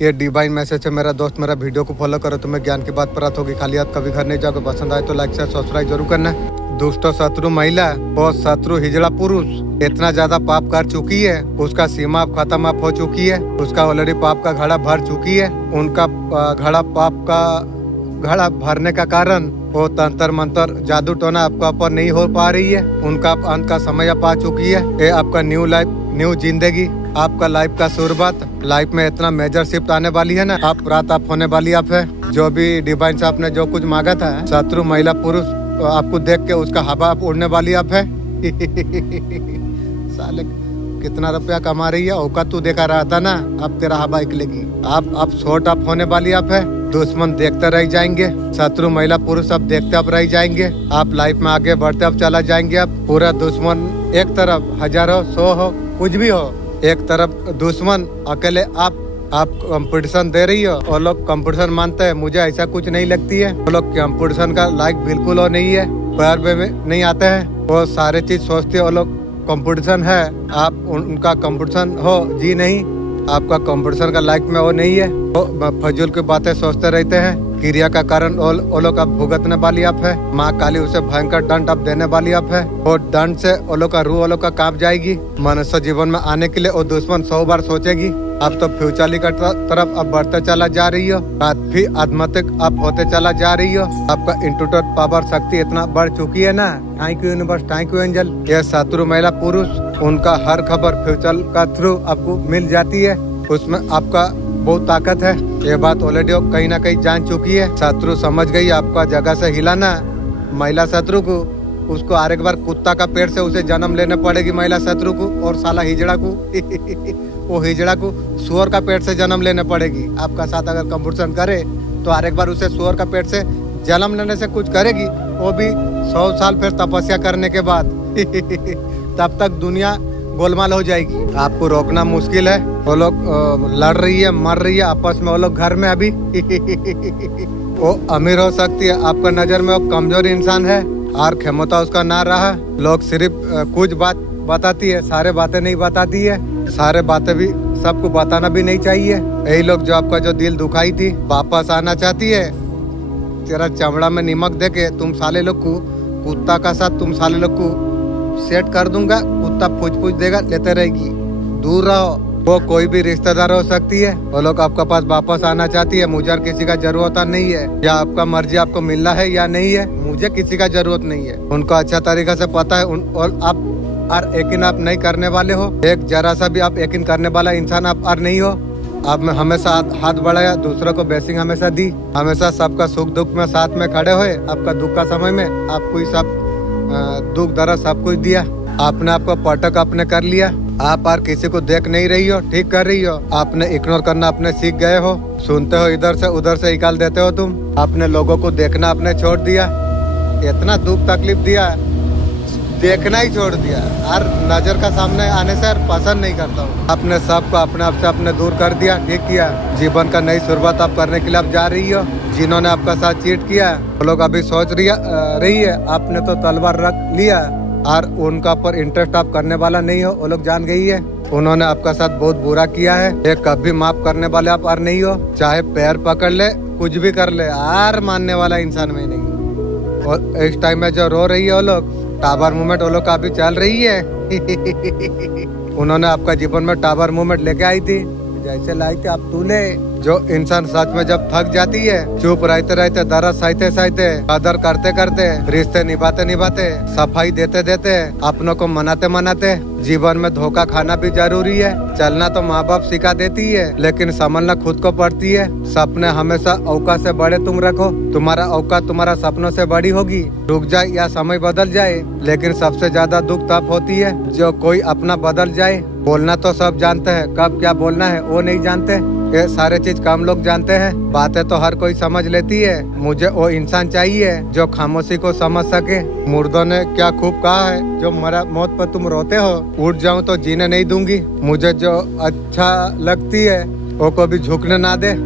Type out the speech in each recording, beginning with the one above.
ये divine message है मेरा दोस्त, मेरा वीडियो को फॉलो करो, तुम्हें ज्ञान की बात प्राप्त होगी। खाली हाथ कभी घर नहीं जाओगे। पसंद आए तो लाइक शेयर सब्सक्राइब जरूर करना। दुष्ट शत्रु महिला और शत्रु हिजड़ा पुरुष इतना ज्यादा पाप कर चुकी है, उसका सीमा अब खत्म अब हो चुकी है। उसका ऑलरेडी पाप का घड़ा भर चुकी है। उनका घड़ा पाप का घड़ा भरने का कारण वो तंत्र मंत्र जादू टोना आपका ऊपर नहीं हो पा रही है। उनका अंत का समय अब आ चुकी है। ये आपका न्यू लाइफ, न्यू जिंदगी, आपका लाइफ का शुरुआत। लाइफ में इतना मेजर शिफ्ट आने वाली है ना, आप रात आप होने वाली आप है। जो भी डिवाइन साहब ने जो कुछ मांगा था, शत्रु महिला पुरुष आपको देख के उसका हवा आप उड़ने वाली आप है। साले कितना रुपया कमा रही है, औकात तू देखा रहा था ना, अब तेरा हवा निकलेगी। आप शॉर्ट अप होने वाली आप है। दुश्मन देखते रह जाएंगे, शत्रु महिला पुरुष अब देखते अब रह जाएंगे। आप लाइफ में आगे बढ़ते अब चला जाएंगे। अब पूरा दुश्मन एक तरफ, 1000 हो 100 हो कुछ भी हो, एक तरफ दुश्मन अकेले आप कंपटीशन दे रही हो। और लोग कंपटीशन मानते हैं, मुझे ऐसा कुछ नहीं लगती है। वो लोग कंपटीशन का लाइक बिल्कुल वो नहीं है, पैर पे में नहीं आते हैं। वो सारे चीज सोचते हैं वो लोग कंपटीशन है, आप उनका कंपटीशन हो जी नहीं, आपका कंपटीशन का लाइक में वो नहीं है। वो फजूल की बातें सोचते रहते हैं। क्रिया का कारण वो लोग अब भुगतने वाली आप है। माँ काली उसे भयंकर दंड अब देने वाली आप है। और दंड से वो लोग का रूह वो लोग का कांप जाएगी। मनुष्य जीवन में आने के लिए वो दुश्मन 100 बार सोचेगी। अब तो फ्यूचरली का तरफ अब बढ़ते चला जा रही हो, काफी आध्यात्मिक आप होते चला जा रही हो। आपका इंटरनेट पावर शक्ति इतना बढ़ चुकी है ना। Thank you universe, thank you angel. ये शत्रु महिला पुरुष, उनका हर खबर फ्यूचर का थ्रू आपको मिल जाती है। उसमें आपका बहुत ताकत है। ये बात ऑलरेडी कहीं ना कहीं जान चुकी है। शत्रु समझ गई आपका जगह से हिलाना। महिला शत्रु को उसको हर एक बार कुत्ता का पेड़ से उसे जन्म लेने पड़ेगी महिला शत्रु को। और साला हिजड़ा को वो हिजड़ा को सुअर का पेड़ से जन्म लेने पड़ेगी। आपका साथ अगर कंपटीशन करे तो हर एक बार उसे सुअर का पेड़ से जन्म लेने से कुछ करेगी, वो भी 100 साल फिर तपस्या करने के बाद। तब तक दुनिया गोलमाल हो जाएगी। आपको रोकना मुश्किल है। वो लोग लड़ रही है, मर रही है आपस में। वो लोग घर में अभी वो अमीर हो सकती है, आपका नजर में वो कमजोर इंसान है और क्षमता उसका ना रहा। लोग सिर्फ कुछ बात बताती है, सारे बातें नहीं बताती है। सारे बातें भी सबको बताना भी नहीं चाहिए। यही लोग जो आपका जो दिल दुखाई थी वापस आना चाहती है। तेरा चमड़ा में नमक देके तुम साले लोग को कुत्ता का साथ तुम साले लोग को सेट कर दूंगा। कुत्ता पूछ देगा, लेते रहेगी। दूर रहो। वो कोई भी रिश्तेदार हो सकती है। वो लोग आपके पास वापस आना चाहती है। मुझे किसी का जरूरत नहीं है, या आपका मर्जी आपको मिलना है या नहीं है, मुझे किसी का जरूरत नहीं है। उनको अच्छा तरीका से पता है। और आप और यकीन आप नहीं करने वाले हो। एक जरा सा भी आप यकीन करने वाला इंसान आप और नहीं हो। आप में हमेशा हाथ बढ़ाया, दूसरों को ब्लेसिंग हमेशा दी, हमेशा सबका सुख दुख में साथ में खड़े हुए। आपका दुख का समय में आपको ही सब दुख दर्द सब कुछ दिया। आपने आपको पटक आपने कर लिया। आप और किसी को देख नहीं रही हो, ठीक कर रही हो। आपने इग्नोर करना अपने सीख गए हो। सुनते हो इधर से उधर से निकाल देते हो तुम। आपने लोगों को देखना आपने छोड़ दिया। इतना दुख तकलीफ दिया, देखना ही छोड़ दिया। हर नजर का सामने आने से पसंद नहीं करता हूँ। आपने सबको अपने आप से अपने दूर कर दिया, ठीक किया। जीवन का नई शुरुआत आप करने के लिए आप जा रही हो। जिन्होंने आपका साथ चीट किया वो लोग अभी सोच रही है आपने तो तलवार रख लिया और उनका पर इंटरेस्ट आप करने वाला नहीं हो। वो लोग जान गई है उन्होंने आपका साथ बहुत बुरा किया है। ये कभी माफ करने वाले आप और नहीं हो। चाहे पैर पकड़ ले, कुछ भी कर ले, हार मानने वाला इंसान में नहीं। और इस टाइम में जो रो रही है वो लोग, टावर मूवमेंट वो लोग काफी चल रही है। उन्होंने आपका जीवन में टावर मूवमेंट लेके आई थी, जैसे लाई थी आप तूले। जो इंसान सच में जब थक जाती है, चुप रहते रहते, दर्द सहते सहते, कदर करते करते, रिश्ते निभाते निभाते, सफाई देते देते, अपनों को मनाते मनाते, जीवन में धोखा खाना भी जरूरी है। चलना तो माँ बाप सिखा देती है, लेकिन संभलना खुद को पड़ती है। सपने हमेशा औकात से बड़े तुम रखो। तुम्हारा औकात तुम्हारा सपनों से बड़ी होगी। रुक जाए या समय बदल जाए, लेकिन सबसे ज्यादा दुख तब होती है जो कोई अपना बदल जाए। बोलना तो सब जानते हैं, कब क्या बोलना है वो नहीं जानते। ये सारे चीज कम लोग जानते हैं। बातें तो हर कोई समझ लेती है। मुझे वो इंसान चाहिए जो खामोशी को समझ सके। मुर्दों ने क्या खूब कहा है, जो मरा मौत पर तुम रोते हो, उठ जाऊं तो जीने नहीं दूंगी। मुझे जो अच्छा लगती है वो कभी झुकने ना दे।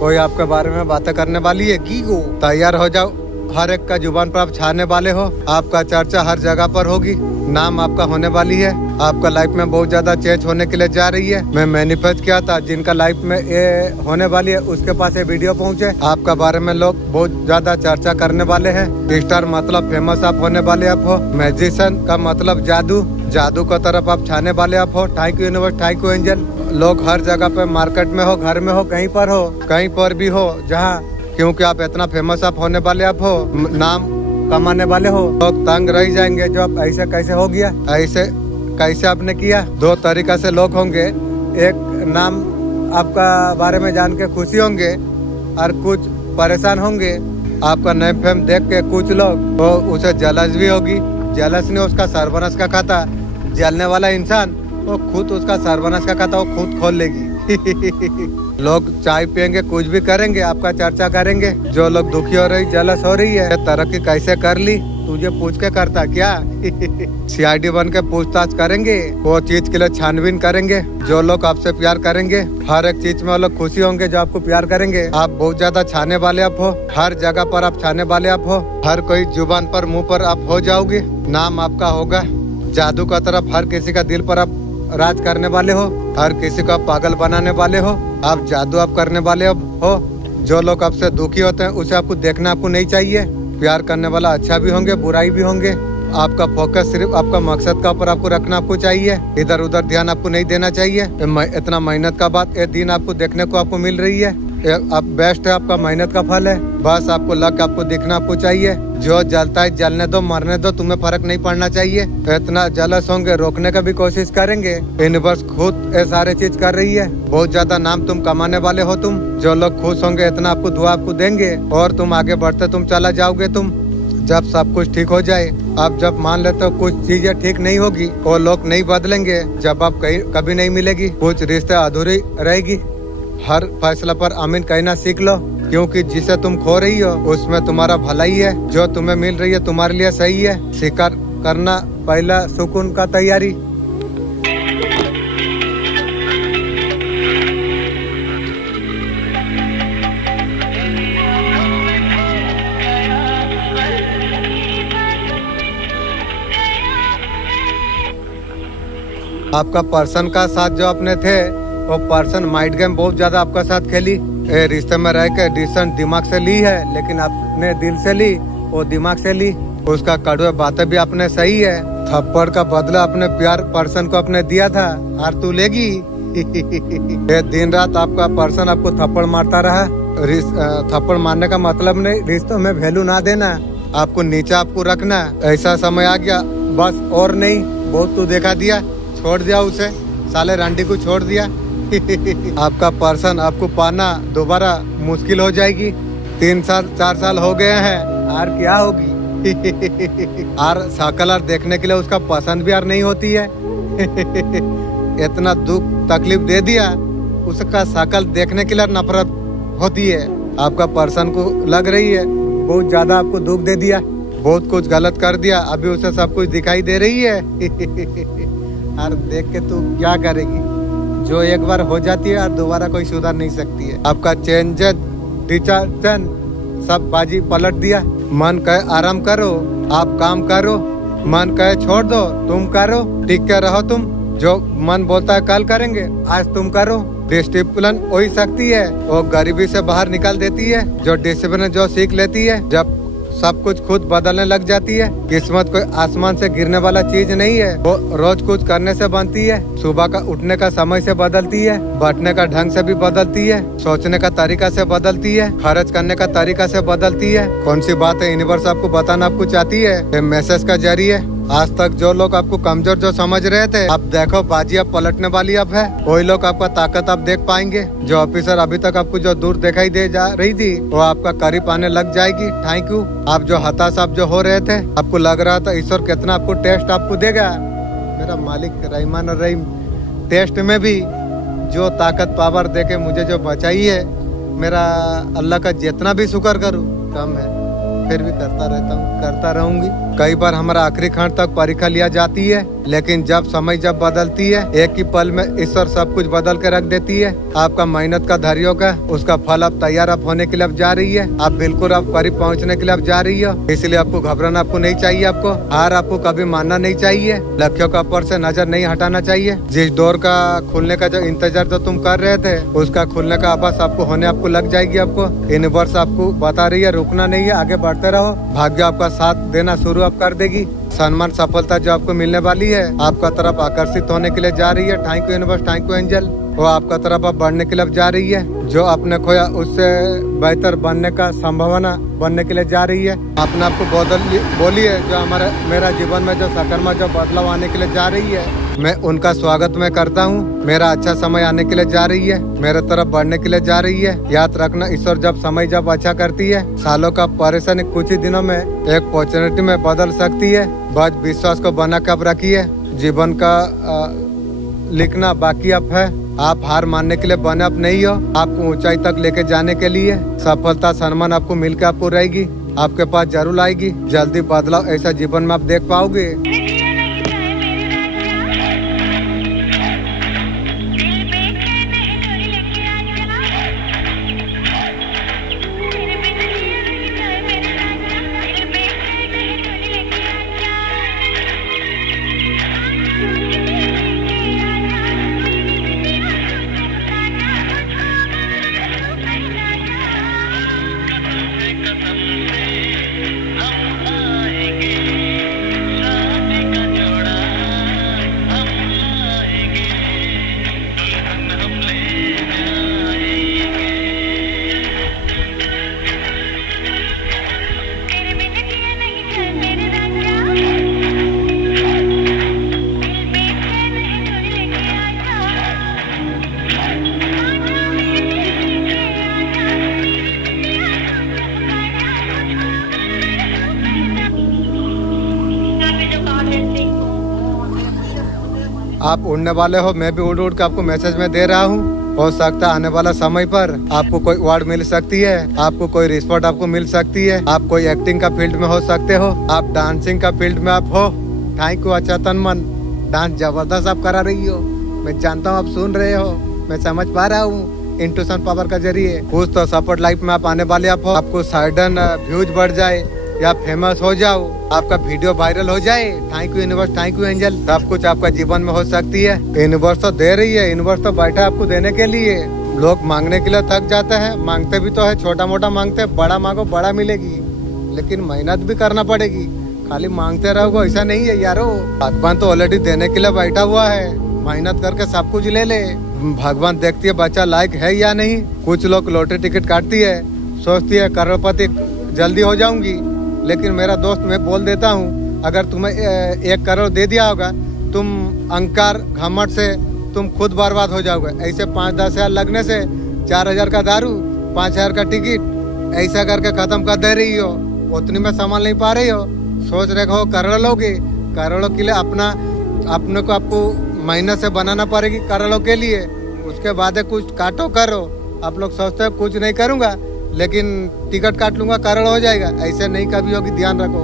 कोई आपके बारे में बातें करने वाली है की को तैयार हो जाओ। हर एक का जुबान पर आप छाने वाले हो। आपका चर्चा हर जगह पर होगी। नाम आपका होने वाली है। आपका लाइफ में बहुत ज्यादा चेंज होने के लिए जा रही है। मैं मैनिफेस्ट किया था जिनका लाइफ में ये होने वाली है उसके पास ये वीडियो पहुंचे। आपका बारे में लोग बहुत ज्यादा चर्चा करने वाले हैं। स्टार मतलब फेमस आप होने वाले आप हो। मैजिशियन का मतलब जादू, जादू का तरफ आप छाने वाले आप हो। Thank you universe, thank you angel. लोग हर जगह पे मार्केट में हो, घर में हो, कहीं पर भी हो जहाँ, क्योंकि आप इतना फेमस आप होने वाले आप हो, नाम कमाने वाले हो। लोग तंग रह जाएंगे जो आप ऐसे कैसे हो गया, ऐसे कैसे आपने किया। दो तरीका से लोग होंगे। एक नाम आपका बारे में जान के खुशी होंगे और कुछ परेशान होंगे। आपका नेम फेम देख के कुछ लोग तो उसे जलस भी होगी। जलस नहीं, उसका सर्वनाश का खाता। जलने वाला इंसान वो खुद उसका सर्वनाश का खाता वो खुद खोल लेगी। लोग चाय पियेंगे, कुछ भी करेंगे, आपका चर्चा करेंगे। जो लोग दुखी हो रही, जलस हो रही है, तरक्की कैसे कर ली तुझे पूछ के करता क्या। सीआईडी बन के पूछताछ करेंगे, वो चीज के लिए छानबीन करेंगे। जो लोग आपसे प्यार करेंगे, हर एक चीज में वो लोग खुशी होंगे जो आपको प्यार करेंगे। आप बहुत ज्यादा छाने वाले आप हो। हर जगह पर आप छाने वाले आप हो। हर कोई जुबान पर, मुंह पर आप हो जाओगे। नाम आपका होगा। जादू का तरफ हर किसी का दिल पर आप राज करने वाले हो। हर किसी को आप पागल बनाने वाले हो। आप जादू आप करने वाले हो। जो लोग आपसे दुखी होते हैं उसे आपको देखना आपको नहीं चाहिए। प्यार करने वाला अच्छा भी होंगे, बुराई भी होंगे। आपका फोकस सिर्फ आपका मकसद का ऊपर आपको रखना आपको चाहिए। इधर उधर ध्यान आपको नहीं देना चाहिए। इतना मेहनत का बाद ये दिन आपको देखने को आपको मिल रही है। आप बेस्ट है, आपका मेहनत का फल है। बस आपको लक आपको दिखना आपको चाहिए। जो जलता है जलने दो, मरने दो, तुम्हें फर्क नहीं पड़ना चाहिए। इतना जलस होंगे, रोकने का भी कोशिश करेंगे। यूनिवर्स खुद ये सारे चीज कर रही है। बहुत ज्यादा नाम तुम कमाने वाले हो तुम। जो लोग खुश होंगे इतना आपको दुआ आपको देंगे और तुम आगे बढ़ते तुम चला जाओगे। तुम जब सब कुछ ठीक हो जाए, आप जब मान लेते हो कुछ चीजें ठीक नहीं होगी, वो लोग नहीं बदलेंगे। जब आप कभी नहीं मिलेगी, कुछ रिश्ते अधूरी रहेगी। हर फैसला पर आमीन कहना सीख लो, क्योंकि जिसे तुम खो रही हो उसमें तुम्हारा भलाई है। जो तुम्हें मिल रही है तुम्हारे लिए सही है। स्वीकार करना पहला सुकून का तैयारी। आपका पर्सन का साथ जो अपने थे, वो पर्सन माइंड गेम बहुत ज्यादा आपका साथ खेली। रिश्ते में रह के डिसीजन दिमाग से ली है, लेकिन आपने दिल से ली, वो दिमाग से ली। उसका कड़वे बातें भी आपने सही है। थप्पड़ का बदला अपने प्यार पर्सन को आपने दिया था और तू लेगी। ये दिन रात आपका पर्सन आपको थप्पड़ मारता रहा। थप्पड़ मारने का मतलब नहीं रिश्तों में वैल्यू ना देना, आपको नीचे आपको रखना। ऐसा समय आ गया बस और नहीं। बहुत तू देखा दिया, छोड़ दिया उसे, साले रांडी को छोड़ दिया। आपका पर्सन आपको पाना दोबारा मुश्किल हो जाएगी। 3 साल 4 साल हो गए हैं, और क्या होगी। और शकल और देखने के लिए उसका पसंद भी और नहीं होती है। इतना दुख तकलीफ दे दिया, उसका शकल देखने के लिए नफरत होती है। आपका पर्सन को लग रही है बहुत ज्यादा आपको दुख दे दिया, बहुत कुछ गलत कर दिया, अभी उसे सब कुछ दिखाई दे रही है। और देख के तू क्या करेगी। जो एक बार हो जाती है और दोबारा कोई सुधार नहीं सकती है। आपका चेंजेस डिसीजन सब बाजी पलट दिया। मन कहे आराम करो, आप काम करो। मन कहे छोड़ दो, तुम करो। टिक के रहो तुम। जो मन बोलता है कल करेंगे, आज तुम करो। डिसिप्लिन वही शक्ति है, वो गरीबी से बाहर निकाल देती है। जो डिसिप्लिन जो सीख लेती है, जब सब कुछ खुद बदलने लग जाती है। किस्मत कोई आसमान से गिरने वाला चीज नहीं है, वो रोज कुछ करने से बनती है। सुबह का उठने का समय से बदलती है, बैठने का ढंग से भी बदलती है, सोचने का तरीका से बदलती है, खर्च करने का तरीका से बदलती है। कौन सी बात है यूनिवर्स आपको बताना आपको चाहती है मैसेज का जरिए। आज तक जो लोग आपको कमजोर जो समझ रहे थे, अब देखो बाजी अब पलटने वाली अब है। वही लोग आपका ताकत आप देख पाएंगे। जो ऑफिसर अभी तक आपको जो दूर दिखाई दे जा रही थी, वो आपका करीब आने लग जाएगी। Thank you. आप जो हताश आप जो हो रहे थे, आपको लग रहा था ईश्वर कितना आपको टेस्ट आपको देगा। मेरा मालिक रहमान और रहीम, टेस्ट में भी जो ताकत पावर दे के मुझे जो बचाई है, मेरा अल्लाह का जितना भी शुक्र करूँ कम है। फिर भी करता रहता हूँ, करता रहूंगी। कई बार हमारा आखिरी क्षण तक परीक्षा लिया जाती है, लेकिन जब समय जब बदलती है, एक ही पल में ईश्वर सब कुछ बदल के रख देती है। आपका मेहनत का धैर्य का उसका फल अब तैयार अब होने के लिए अब जा रही है। आप बिल्कुल अब करीब पहुंचने के लिए अब जा रही हो, इसलिए आपको घबराना आपको नहीं चाहिए। आपको हार आपको कभी मानना नहीं चाहिए। लक्ष्यों का ऊपर से नजर नहीं हटाना चाहिए। जिस डोर का खुलने का जो इंतजार तो तुम कर रहे थे, उसका खुलने का आभास आपको होने आपको लग जाएगी। आपको यूनिवर्स आपको बता रही है रुकना नहीं है, आगे बढ़ते रहो। भाग्य आपका साथ देना शुरू आप कर देगी। सम्मान सफलता जो आपको मिलने वाली है आपका तरफ आकर्षित होने के लिए जा रही है। Thank you universe, thank you angel. वो आपका तरफ अब बढ़ने के लिए जा रही है। जो आपने खोया उससे बेहतर बनने का संभावना बनने के लिए जा रही है। अपने आपको बोलिए जो मेरा जीवन में जो सकारात्मक जो बदलाव आने के लिए जा रही है, मैं उनका स्वागत मैं करता हूँ। मेरा अच्छा समय आने के लिए जा रही है, मेरे तरफ बढ़ने के लिए जा रही है। याद रखना, ईश्वर जब समय जब अच्छा करती है, सालों का परेशानी कुछ ही दिनों में एक अपॉर्चुनिटी में बदल सकती है। बस विश्वास को बना कर रखिए। जीवन का लिखना बाकी अब है। आप हार मानने के लिए बने अब नहीं हो। आपको ऊंचाई तक लेके जाने के लिए सफलता सम्मान आपको मिलकर आपको रहेगी, आपके पास जरूर आएगी। जल्दी बदलाव ऐसा जीवन में आप देख पाओगे। आप उड़ने वाले हो, मैं भी उड़ उड़ के आपको मैसेज में दे रहा हूँ। हो सकता है आने वाला समय पर आपको कोई अवार्ड मिल सकती है, आपको कोई रिस्पॉन्ड आपको मिल सकती है। आप कोई एक्टिंग का फील्ड में हो सकते हो, आप डांसिंग का फील्ड में आप हो। थैंक यू अच्छा तन मन, डांस जबरदस्त आप करा रही हो। मैं जानता हूँ आप सुन रहे हो, मैं समझ पा रहा हूँ। इंट्यूशन पावर का जरिए कुछ तो सपोर्ट लाइफ में आप आने वाले आप हो। आपको सडन व्यूज बढ़ जाए या फेमस हो जाओ, आपका वीडियो वायरल हो जाए। Thank you universe, thank you angel. सब कुछ आपका जीवन में हो सकती है। यूनिवर्स तो दे रही है, यूनिवर्स तो बैठा है आपको देने के लिए। लोग मांगने के लिए थक जाते हैं, मांगते भी तो है, छोटा मोटा मांगते, बड़ा मांगो बड़ा मिलेगी, लेकिन मेहनत भी करना पड़ेगी। खाली मांगते रहोगे ऐसा नहीं है यारो। भगवान तो ऑलरेडी देने के लिए बैठा हुआ है, मेहनत करके सब कुछ ले ले। भगवान देखती है बच्चा लायक है या नहीं। कुछ लोग लॉटरी टिकट काटती है, सोचती है करोड़पति जल्दी हो जाऊंगी, लेकिन मेरा दोस्त मैं बोल देता हूँ, अगर तुम्हें 1 करोड़ दे दिया होगा, तुम अहंकार घमंड से तुम खुद बर्बाद हो जाओगे। ऐसे 5-10 हजार लगने से 4,000 का दारू, 5,000 का टिकट ऐसा करके खत्म कर दे रही हो। उतनी में संभाल नहीं पा रही हो, सोच रहे हो करोड़ लोगे। करोड़ों के लिए अपने को आपको मेहनत से बनाना पड़ेगी करोड़ों के लिए। उसके बाद कुछ काटो करो। आप लोग सोचते हो कुछ नहीं करूँगा लेकिन टिकट काट लूंगा करोड़ हो जाएगा, ऐसे नहीं कभी होगी। ध्यान रखो,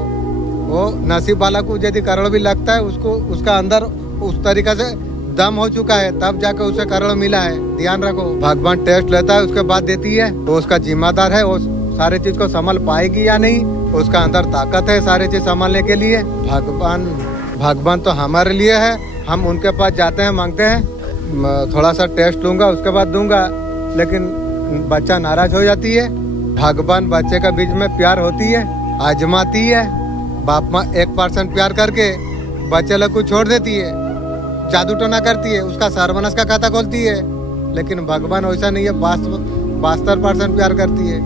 वो नसीब वाला को यदि करोड़ भी लगता है, उसको उसका अंदर उस तरीका से दम हो चुका है, तब जाकर उसे करोड़ मिला है। ध्यान रखो, भगवान टेस्ट लेता है उसके बाद देती है, तो उसका जिम्मेदार है वो सारी चीज को संभाल पाएगी या नहीं। उसका अंदर ताकत है सारी चीज संभालने के लिए। भगवान तो हमारे लिए है, हम उनके पास जाते हैं, मांगते हैं। थोड़ा सा टेस्ट लूंगा उसके बाद दूंगा, लेकिन बच्चा नाराज हो जाती है। भगवान बच्चे का बीच में प्यार होती है, आजमाती है। बाप माँ 1% प्यार करके बच्चे लोग को छोड़ देती है, जादू टोना करती है, उसका सर्वनाश का खाता खोलती है। लेकिन भगवान वैसा नहीं है, 72% प्यार करती है।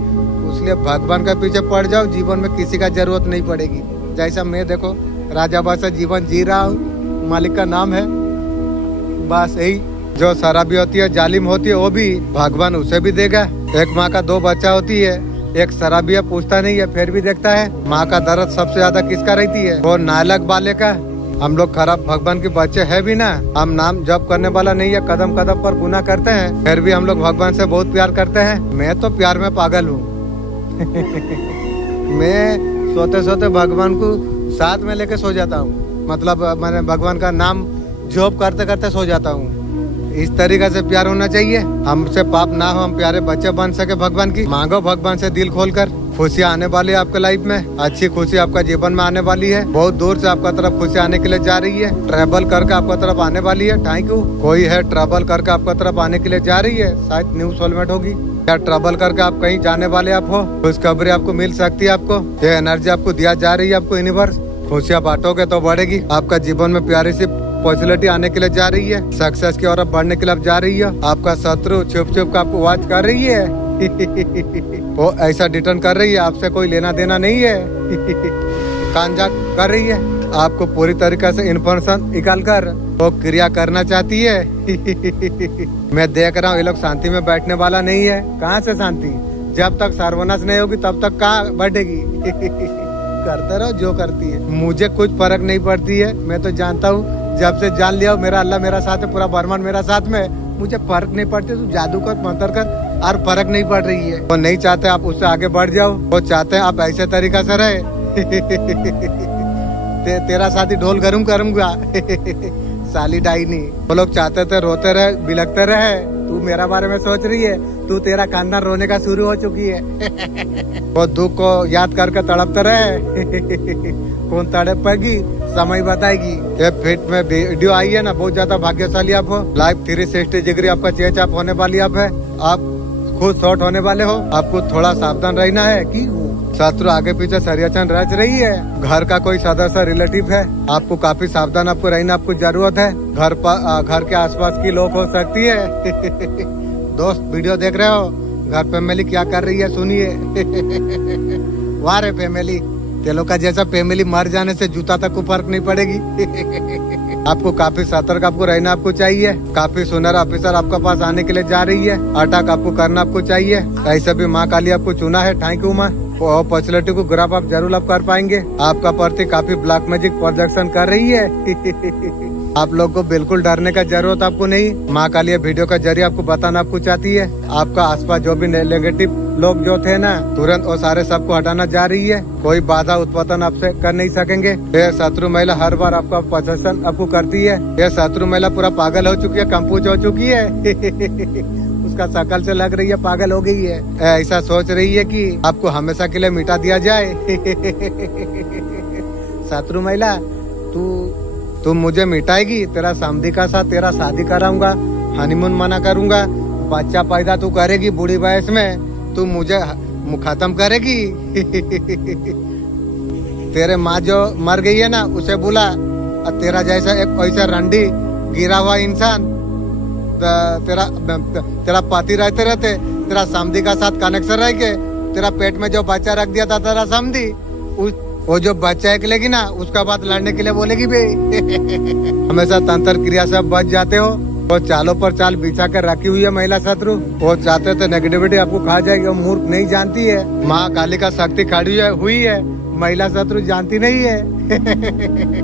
इसलिए भगवान के पीछे पड़ जाओ, जीवन में किसी का जरूरत नहीं पड़ेगी। जैसा मैं देखो राजा बादशाह जीवन जी रहा हूँ, मालिक का नाम है। बस यही, जो शराबी होती है जालिम होती है, वो भी भगवान उसे भी देगा। एक माँ का 2 बच्चा होती है, एक शराबी है पूछता नहीं है, फिर भी देखता है। माँ का दर्द सबसे ज्यादा किसका रहती है? वो नालायक बाले का। हम लोग खराब भगवान के बच्चे है भी ना, हम नाम जप करने वाला नहीं है, कदम कदम पर गुनाह करते हैं, फिर भी हम लोग भगवान से बहुत प्यार करते हैं। मैं तो प्यार में पागल हूँ। मैं सोते सोते भगवान को साथ में लेके सो जाता हूँ, मतलब मैंने भगवान का नाम जॉब करते करते सो जाता हूँ। इस तरीके से प्यार होना चाहिए, हमसे पाप ना हो, हम प्यारे बच्चे बन सके भगवान की। मांगो भगवान से दिल खोलकर, खुशियाँ आने वाली है आपके लाइफ में, अच्छी खुशी आपका जीवन में आने वाली है। बहुत दूर से आपका तरफ खुशी आने के लिए जा रही है, ट्रैवल करके आपका तरफ आने वाली है। Thank you. कोई है ट्रैवल करके आपका तरफ आने के लिए जा रही है, शायद न्यू सोलमेट होगी, या ट्रैवल करके आप कहीं जाने वाले आप हो, खुशखबरी आपको मिल सकती है। आपको ये एनर्जी आपको दिया जा रही है, आपको यूनिवर्स। खुशियाँ बांटोगे तो बढ़ेगी, आपका जीवन में प्यारी सी पॉजिटिविटी आने के लिए जा रही है, सक्सेस की ओर बढ़ने के लिए जा रही है। आपका शत्रु छुप छुप कर आपको वॉच कर रही है वो ऐसा डिटर्न कर रही है, आपसे कोई लेना देना नहीं है कांजा कर रही है, आपको पूरी तरीके से इन्फॉर्मेशन निकाल कर वो क्रिया करना चाहती है मैं देख रहा हूँ ये लोग शांति में बैठने वाला नहीं है। कहाँ से शांति, जब तक सर्वनाश नहीं होगी तब तक कहाँ बढ़ेगी करते रहो जो करती है, मुझे कुछ फर्क नहीं पड़ती है। मैं तो जानता हूँ, जब से जान लिया मेरा अल्लाह मेरा साथ है, पूरा ब्रह्मांड मेरा साथ में, मुझे फर्क नहीं पड़ती। तू जादू कर मंत्र कर और फर्क नहीं पड़ रही है। वो नहीं चाहते आप उससे आगे बढ़ जाओ, वो चाहते हैं आप ऐसे तरीका से रहे तेरा साथी ढोल गरम करूंगा साली डाइनी। वो लोग चाहते थे रोते रहे बिलखते रहे, तू मेरा बारे में सोच रही है, तू तेरा खानदान रोने का शुरू हो चुकी है वो दुख को याद करके तड़पते रहे कौन तड़पेगी समय बताएगी। ये फिट में वीडियो आई है ना, बहुत ज्यादा भाग्यशाली आप हो। लाइफ 360 डिग्री आपका चेंज आप होने वाली आप है, आप खुद शॉर्ट होने वाले हो। आपको थोड़ा सावधान रहना है कि शत्रु आगे पीछे षड्यंत्र रच रही है। घर का कोई सदस्य रिलेटिव है, आपको काफी सावधान आपको रहना आपको जरूरत है। घर के आसपास की लोग हो सकती है दोस्त वीडियो देख रहे हो, घर फैमिली क्या कर रही है सुनिए वाह रे फैमिली, तेलों का जैसा फैमिली मर जाने से जूता तक को फर्क नहीं पड़ेगी आपको काफी सतर्क आपको रहना आपको चाहिए। काफी सुनर ऑफिसर आपके पास आने के लिए जा रही है, अटैक आपको करना आपको चाहिए। ऐसे भी माँ काली आपको चुना है, थैंक यू माँ। अपॉर्चुनिटी को ग्रैब आप जरूर आप कर पाएंगे। आपका प्रति काफी ब्लैक मैजिक प्रोजेक्शन कर रही है आप लोग को बिल्कुल डरने का जरूरत आपको नहीं। माँ काली वीडियो का जरिए आपको बताना आपको चाहती है, आपका आसपास जो भी नेगेटिव लोग जो थे ना, तुरंत वो सारे सबको हटाना जा रही है। कोई बाधा उत्पादन आपसे कर नहीं सकेंगे। ये शत्रु महिला हर बार आपका पोजेशन आपको करती है। ये शत्रु महिला पूरा पागल हो चुकी है, कंफ्यूज हो चुकी है उसका शकल से लग रही है पागल हो गई है। ऐसा सोच रही है कि आपको हमेशा के लिए मिटा दिया जाए शत्रु महिला तू मुझे मिटाएगी, तेरा समधी का साथ तेरा शादी कराऊंगा, हनीमून मना करूंगा, बच्चा पैदा तू करेगी बूढ़ी वयस में, तू मुझे खत्म करेगी तेरे माँ जो मर गई है ना उसे बुला, और तेरा जैसा एक पैसा रंडी गिरा हुआ इंसान तेरा पति रहते रहते तेरा समधी का साथ कनेक्शन रह के तेरा पेट में जो बच्चा रख दिया था तेरा समधी, वो जो बच्चा निकलेगी ना उसका बात लड़ने के लिए बोलेगी बे हमेशा तंत्र क्रिया से बच जाते हो। वो चालों पर चाल बिछा कर रखी हुई है महिला शत्रु, वो चाहते थे नेगेटिविटी आपको खा जाएगी। वो मूर्ख नहीं जानती है माँ काली का शक्ति खड़ी हुई है, महिला शत्रु जानती नहीं है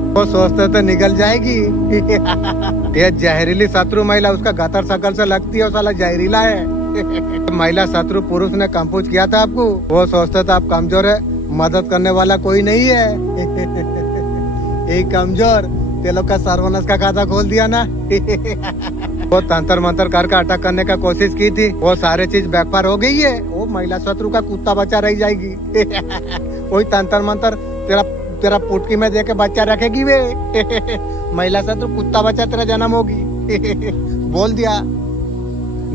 वो सोचते थे निकल जाएगी ये जहरीली शत्रु महिला उसका गतर शकल से लगती है, साला जहरीला है महिला शत्रु पुरुष ने कंपोज किया था आपको, वो सोचते थे आप कमजोर है, मदद करने वाला कोई नहीं है एक कमजोर तेलों का सर्वनाश का खाता खोल दिया ना वो तंत्र मंत्र करके अटैक करने का कोशिश की थी, वो सारे चीज बैकफायर हो गई है। वो महिला शत्रु का कुत्ता बच्चा रह जाएगी वही तंत्र मंत्र तेरा पुटकी में देके बच्चा रखेगी वे महिला शत्रु कुत्ता बच्चा तेरा जन्म होगी बोल दिया।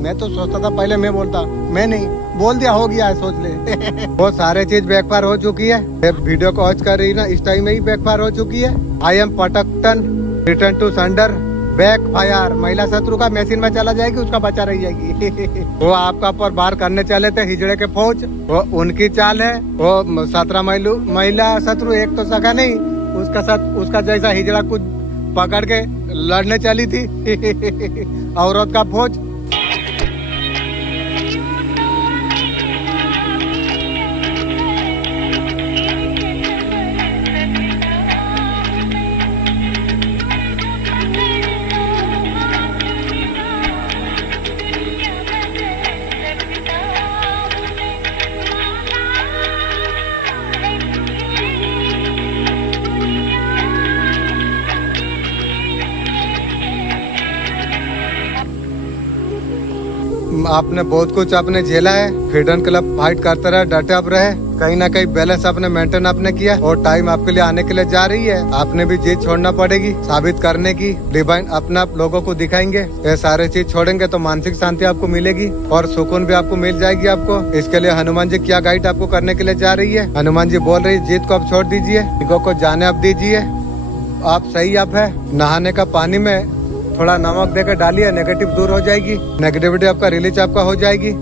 मैं तो सोचता था पहले मैं बोलता, मैं नहीं बोल दिया, हो गया है सोच ले वो सारे चीज बैकफायर हो चुकी है। वीडियो को वॉच कर रही ना इस टाइम में ही बैकफायर हो चुकी है। आई एम पटकटन return to sender back fire, महिला शत्रु का मशीन में चला जाएगी, उसका बच्चा रह जाएगी वो आपका पर बाहर करने चले थे हिजड़े के फौज, वो उनकी चाल है। वो 17 महिला शत्रु एक तो सका नहीं, उसका साथ उसका जैसा हिजड़ा कुछ पकड़ के लड़ने चली थी औरत का फौज। आपने बहुत कुछ आपने झेला है, फ्रीडम क्लब फाइट करते रहे, डटे आप रहे, कहीं ना कहीं बैलेंस आपने मेंटेन आपने किया और टाइम आपके लिए आने के लिए जा रही है। आपने भी जीत छोड़ना पड़ेगी, साबित करने की डिवाइन अपना आप लोगों को दिखाएंगे। ये सारे चीज छोड़ेंगे तो मानसिक शांति आपको मिलेगी और सुकून भी आपको मिल जाएगी आपको। इसके लिए हनुमान जी क्या गाइड आपको करने के लिए जा रही है। हनुमान जी बोल रही है जीत को आप छोड़ दीजिए, ईगो को जाने आप दीजिए, आप सही आप है। नहाने का पानी में थोड़ा नमक देकर डालिए, नेगेटिव दूर हो जाएगी, नेगेटिविटी आपका रिलीज आपका हो जाएगी।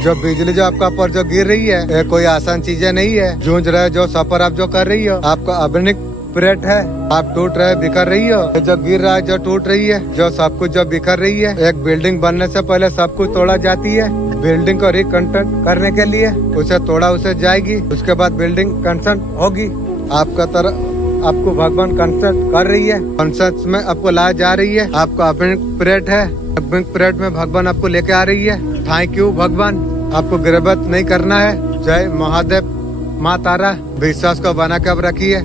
जो बिजली जो आपका पर जो गिर रही है ये कोई आसान चीजें नहीं है। जूझ रहे जो सफर आप जो कर रही हो, आपका अभिनिक प्रेट है, आप टूट रहे बिखर रही हो। जो गिर रहा है जो टूट रही है, जो सब कुछ जो बिखर रही है। एक बिल्डिंग बनने से पहले सब कुछ तोड़ा जाती है। बिल्डिंग को रिकंस्ट्रक्ट करने के लिए उसे तोड़ा उसे जाएगी, उसके बाद बिल्डिंग कंस्ट्रक्ट होगी। आपका तरह आपको भगवान कंस्ट्रक्ट कर रही है, कॉन्सेप्ट में आपको लाया जा रही है। आपका अभिनिक प्रेट है, अभिनिक प्रेट में भगवान आपको लेके आ रही है। थैंक यू भगवान, आपको गिरबत नहीं करना है। जय महादेव, माँ तारा, विश्वास को बना के अब रखिए।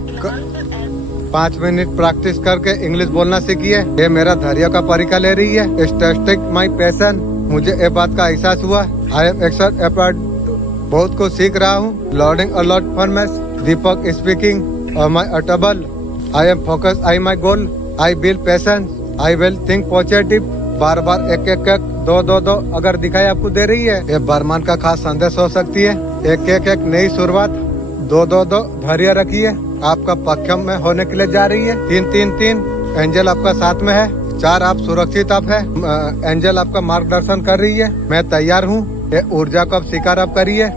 5 मिनट प्रैक्टिस करके इंग्लिश बोलना सीखिए। ये मेरा धैर्य का परीक्षा ले रही है। टेस्टिंग माई पैशन, मुझे ये बात का एहसास हुआ। आई एम एक्सपर्ट, बहुत कुछ सीख रहा हूँ। लॉर्डिंग अ लॉट फॉरमेस, दीपक स्पीकिंग, माई अटेबल, I am focus, I my goal, I build patience, I will think positive. बार बार एक एक एक दो दो दो अगर दिखाई आपको दे रही है, ये बरमान का खास संदेश हो सकती है। एक एक एक नई शुरुआत, दो दो दो धैर्य रखिए, आपका पक्षम में होने के लिए जा रही है। 3 3 3 एंजल आपका साथ में है। 4 आप सुरक्षित आप है, एंजल आपका मार्गदर्शन कर रही है। मैं तैयार हूँ, ये ऊर्जा को आप स्वीकार आप करिए।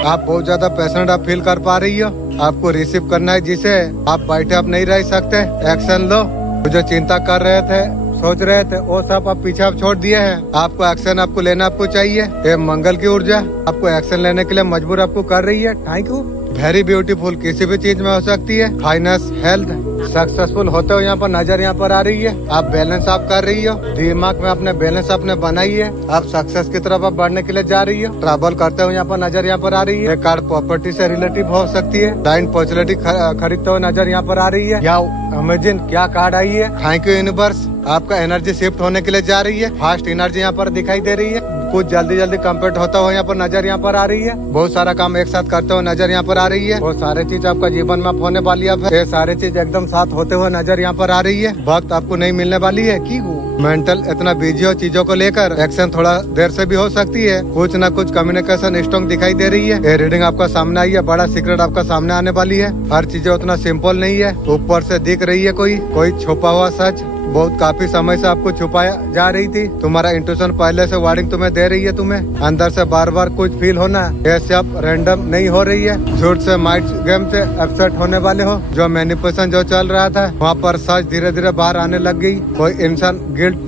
आप बहुत ज्यादा पैशनेट आप फील कर पा रही हो। आपको रिसीव करना है जिसे आप बैठे आप नहीं रह सकते। एक्शन लो। जो चिंता कर रहे थे, सोच रहे थे, वो सब आप पीछे आप छोड़ दिए हैं। आपको एक्शन आपको लेना आपको चाहिए। ये मंगल की ऊर्जा आपको एक्शन लेने के लिए मजबूर आपको कर रही है। Thank you, very beautiful. किसी भी चीज में हो सकती है। फाइनेंस, हेल्थ, सक्सेसफुल होते हो यहाँ पर नजर यहाँ पर आ रही है। आप बैलेंस आप कर रही हो, दिमाग में अपने बैलेंस आपने बनाई है। आप सक्सेस की तरफ आप बढ़ने के लिए जा रही हो। ट्रैवल करते हो यहाँ पर नजर यहाँ पर आ रही है। कार्ड प्रॉपर्टी से रिलेटिव हो सकती है। लाइन पॉपुलरिटी खरीदते हुए नजर यहाँ पर आ रही है। या इमेजिन क्या कार्ड आई है। थैंक यू यूनिवर्स, आपका एनर्जी शिफ्ट होने के लिए जा रही है। फास्ट एनर्जी यहाँ पर दिखाई दे रही है। कुछ जल्दी जल्दी कंप्लीट होता हुआ यहाँ पर नजर यहाँ पर आ रही है। बहुत सारा काम एक साथ करते हुए नजर यहाँ पर आ रही है। बहुत सारे चीज आपका जीवन में आप होने वाली है। ये सारे चीज एकदम साथ होते हुए नजर यहाँ पर आ रही है। वक्त आपको नहीं मिलने वाली है कि मेंटल इतना बिजी हो चीजों को लेकर। एक्शन थोड़ा देर से भी हो सकती है। कुछ न कुछ कम्युनिकेशन स्ट्रॉन्ग दिखाई दे रही है। ये रीडिंग आपका सामने आई है। बड़ा सीक्रेट आपका सामने आने वाली है। हर चीजें उतना सिंपल नहीं है। ऊपर से दिख रही है कोई छुपा हुआ सच। बहुत काफी समय से आपको छुपाया जा रही थी। तुम्हारा इंट्यूशन पहले से वार्निंग तुम्हें दे रही है। तुम्हें अंदर से बार बार कुछ फील होना, ऐसे आप रैंडम नहीं हो रही है। झूठ से माइंड गेम से अपसेट होने वाले हो। जो मैनिपुलेशन जो चल रहा था वहाँ पर सच धीरे धीरे बाहर आने लग गई। कोई इंसान गिल्ट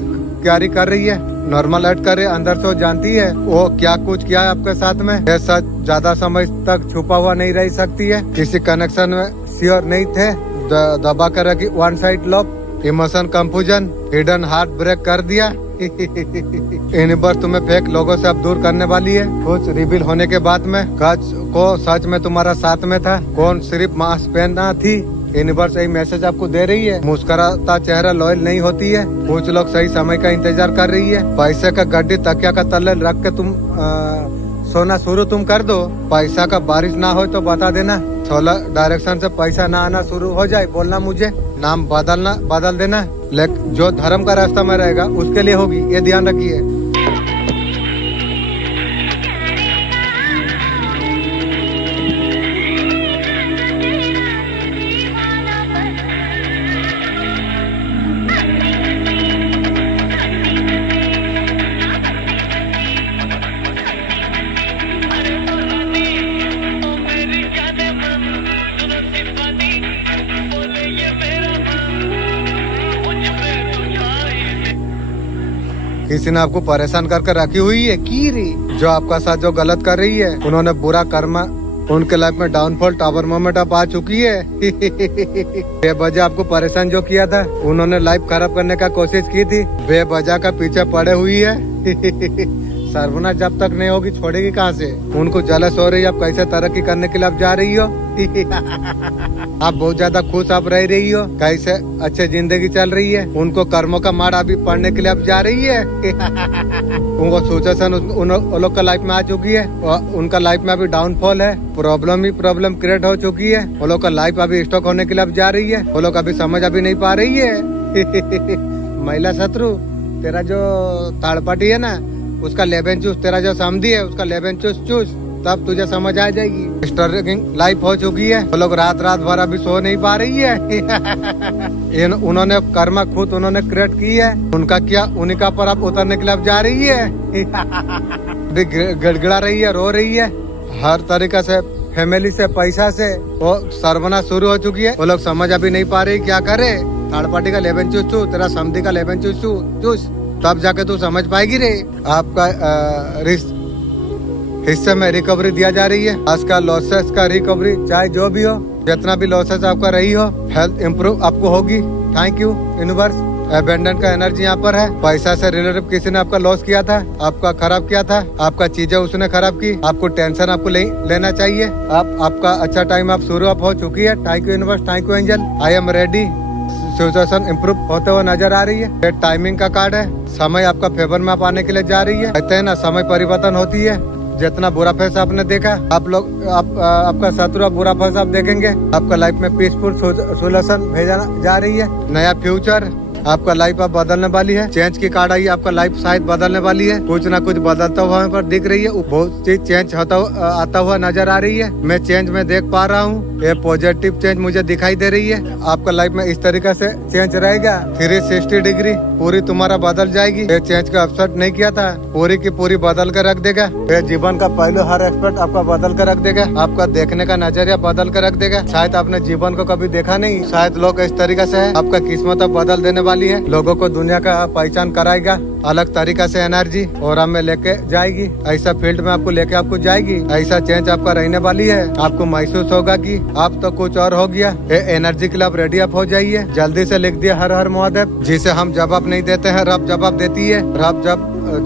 कैरी कर रही है, नॉर्मल एक्ट कर रही है। अंदर से वो जानती है वो क्या कुछ किया है आपके साथ में। ये सच ज्यादा समय तक छुपा हुआ नहीं रह सकती है। किसी कनेक्शन में श्योर नहीं थे, दबा कर रखी one side love, emotion confusion, hidden heart break कर दिया। यूनिवर्स तुम्हें फेक लोगों से अब दूर करने वाली है। कुछ रिवील होने के बाद में को सच में तुम्हारा साथ में था, कौन सिर्फ मास्क पहना थी। यूनिवर्स यही मैसेज आपको दे रही है। मुस्कुराता चेहरा लॉयल नहीं होती है। कुछ लोग सही समय का इंतजार कर रही है। पैसे का गड्डी तकिया का तले रख के तुम सोना शुरू तुम कर दो। पैसा का बारिश ना हो तो बता देना। 16 डायरेक्शन से पैसा ना आना शुरू हो जाए बोलना मुझे। नाम बदल देना। लेकिन जो धर्म का रास्ता में रहेगा उसके लिए होगी, ये ध्यान रखिए। किसी ने आपको परेशान करके रखी हुई है की रे? जो आपका साथ जो गलत कर रही है, उन्होंने बुरा कर्मा, उनके लाइफ में डाउनफॉल टावर मोमेंट अब आ चुकी है। बेवजह आपको परेशान जो किया था, उन्होंने लाइफ खराब करने का कोशिश की थी, बेवजह का पीछे पड़े हुई है। सर्वनाश जब तक नहीं होगी छोड़ेगी कहाँ से? उनको जलस हो रही है, आप कैसे तरक्की करने के लिए आप जा रही हो। आप बहुत ज्यादा खुश आप रह रही हो, कैसे अच्छे जिंदगी चल रही है। उनको कर्मों का मार अभी पढ़ने के लिए आप जा रही है। उनको सिचुएशन उन लोग का लाइफ में आ चुकी है, उनका लाइफ में अभी डाउनफॉल है, प्रॉब्लम ही प्रॉब्लम क्रिएट हो चुकी है। वो लोग का लाइफ अभी स्टॉक होने के लिए अब जा रही है, वो लोग अभी समझ अभी नहीं पा रही है। महिला शत्रु, तेरा जो थर्ड पार्टी है ना, उसका 11 चूस, तेरा जो समधी है उसका 11 चूस, तब तुझे समझ आ जाएगी। स्ट्रगलिंग लाइफ हो चुकी है, वो लोग रात रात भर अभी सो नहीं पा रही है। उन्होंने कर्मा खुद उन्होंने क्रिएट की है, उनका क्या उन्हीं का पर अब उतरने के लिए अब जा रही है। अभी गिड़गिड़ा रही है, रो रही है, हर तरीका से फैमिली से पैसा से वो सर्वनाश शुरू हो चुकी है। वो लोग समझ अभी नहीं पा रही क्या करे। थर्ड पार्टी का 11 चूस, तेरा समधी का 11 चूस, तब जाके तू समझ पाएगी रे। आपका हिस्से में रिकवरी दिया जा रही है, आज का लॉसेस का रिकवरी, चाहे जो भी हो, जितना भी लॉसेस आपका रही हो, हेल्थ इम्प्रूव आपको होगी। Thank you universe. एबेंडेंट का एनर्जी यहाँ पर है। पैसा से रिलेटेड किसी ने आपका लॉस किया था, आपका खराब किया था, आपका चीजें उसने खराब की, आपको टेंशन आपको लेना चाहिए। आपका अच्छा टाइम आप शुरू हो चुकी है। Thank you universe, thank you angel. I am ready. Situation improve होते हुए नजर आ रही है। टाइमिंग का कार्ड है, समय आपका फेवर में आप आने के लिए जा रही है। कहते हैं ना, समय परिवर्तन होती है। जितना बुरा फेस आपने देखा, आपका शत्रु आप बुरा फेस आप देखेंगे। आपका लाइफ में पीसफुल सोल्यूशन भेजा जा रही है। नया फ्यूचर आपका लाइफ अब बदलने वाली है। चेंज की कार्ड आई, आपका लाइफ शायद बदलने वाली है। कुछ ना कुछ बदलता हुआ पर दिख रही है। बहुत चीज चेंज आता हुआ नजर आ रही है। मैं चेंज में देख पा रहा हूँ, ये पॉजिटिव चेंज मुझे दिखाई दे रही है। आपका लाइफ में इस तरीके से चेंज रहेगा। 360 डिग्री पूरी तुम्हारा बदल जाएगी। ये चेंज का अवसर नहीं किया था, पूरी की पूरी बदल कर रख देगा। ये जीवन का पहलू हर एक्सपर्ट आपका बदल कर रख देगा। आपका देखने का नजरिया बदल कर रख देगा। शायद आपने जीवन को कभी देखा नहीं, शायद लोग इस तरीके से है। आपका किस्मत अब बदल देने वाली है। लोगों को दुनिया का पहचान कराएगा, अलग तरीका से एनर्जी और हमें लेके जाएगी। ऐसा फील्ड में आपको लेके आपको जाएगी। ऐसा चेंज आपका रहने वाली है। आपको महसूस होगा कि आप तो कुछ और हो गया। एनर्जी के लिए आप रेडी अप हो जाइए। जल्दी से लिख दिया हर हर महादेव, जिसे हम जवाब नहीं देते हैं, रब जवाब देती है। रब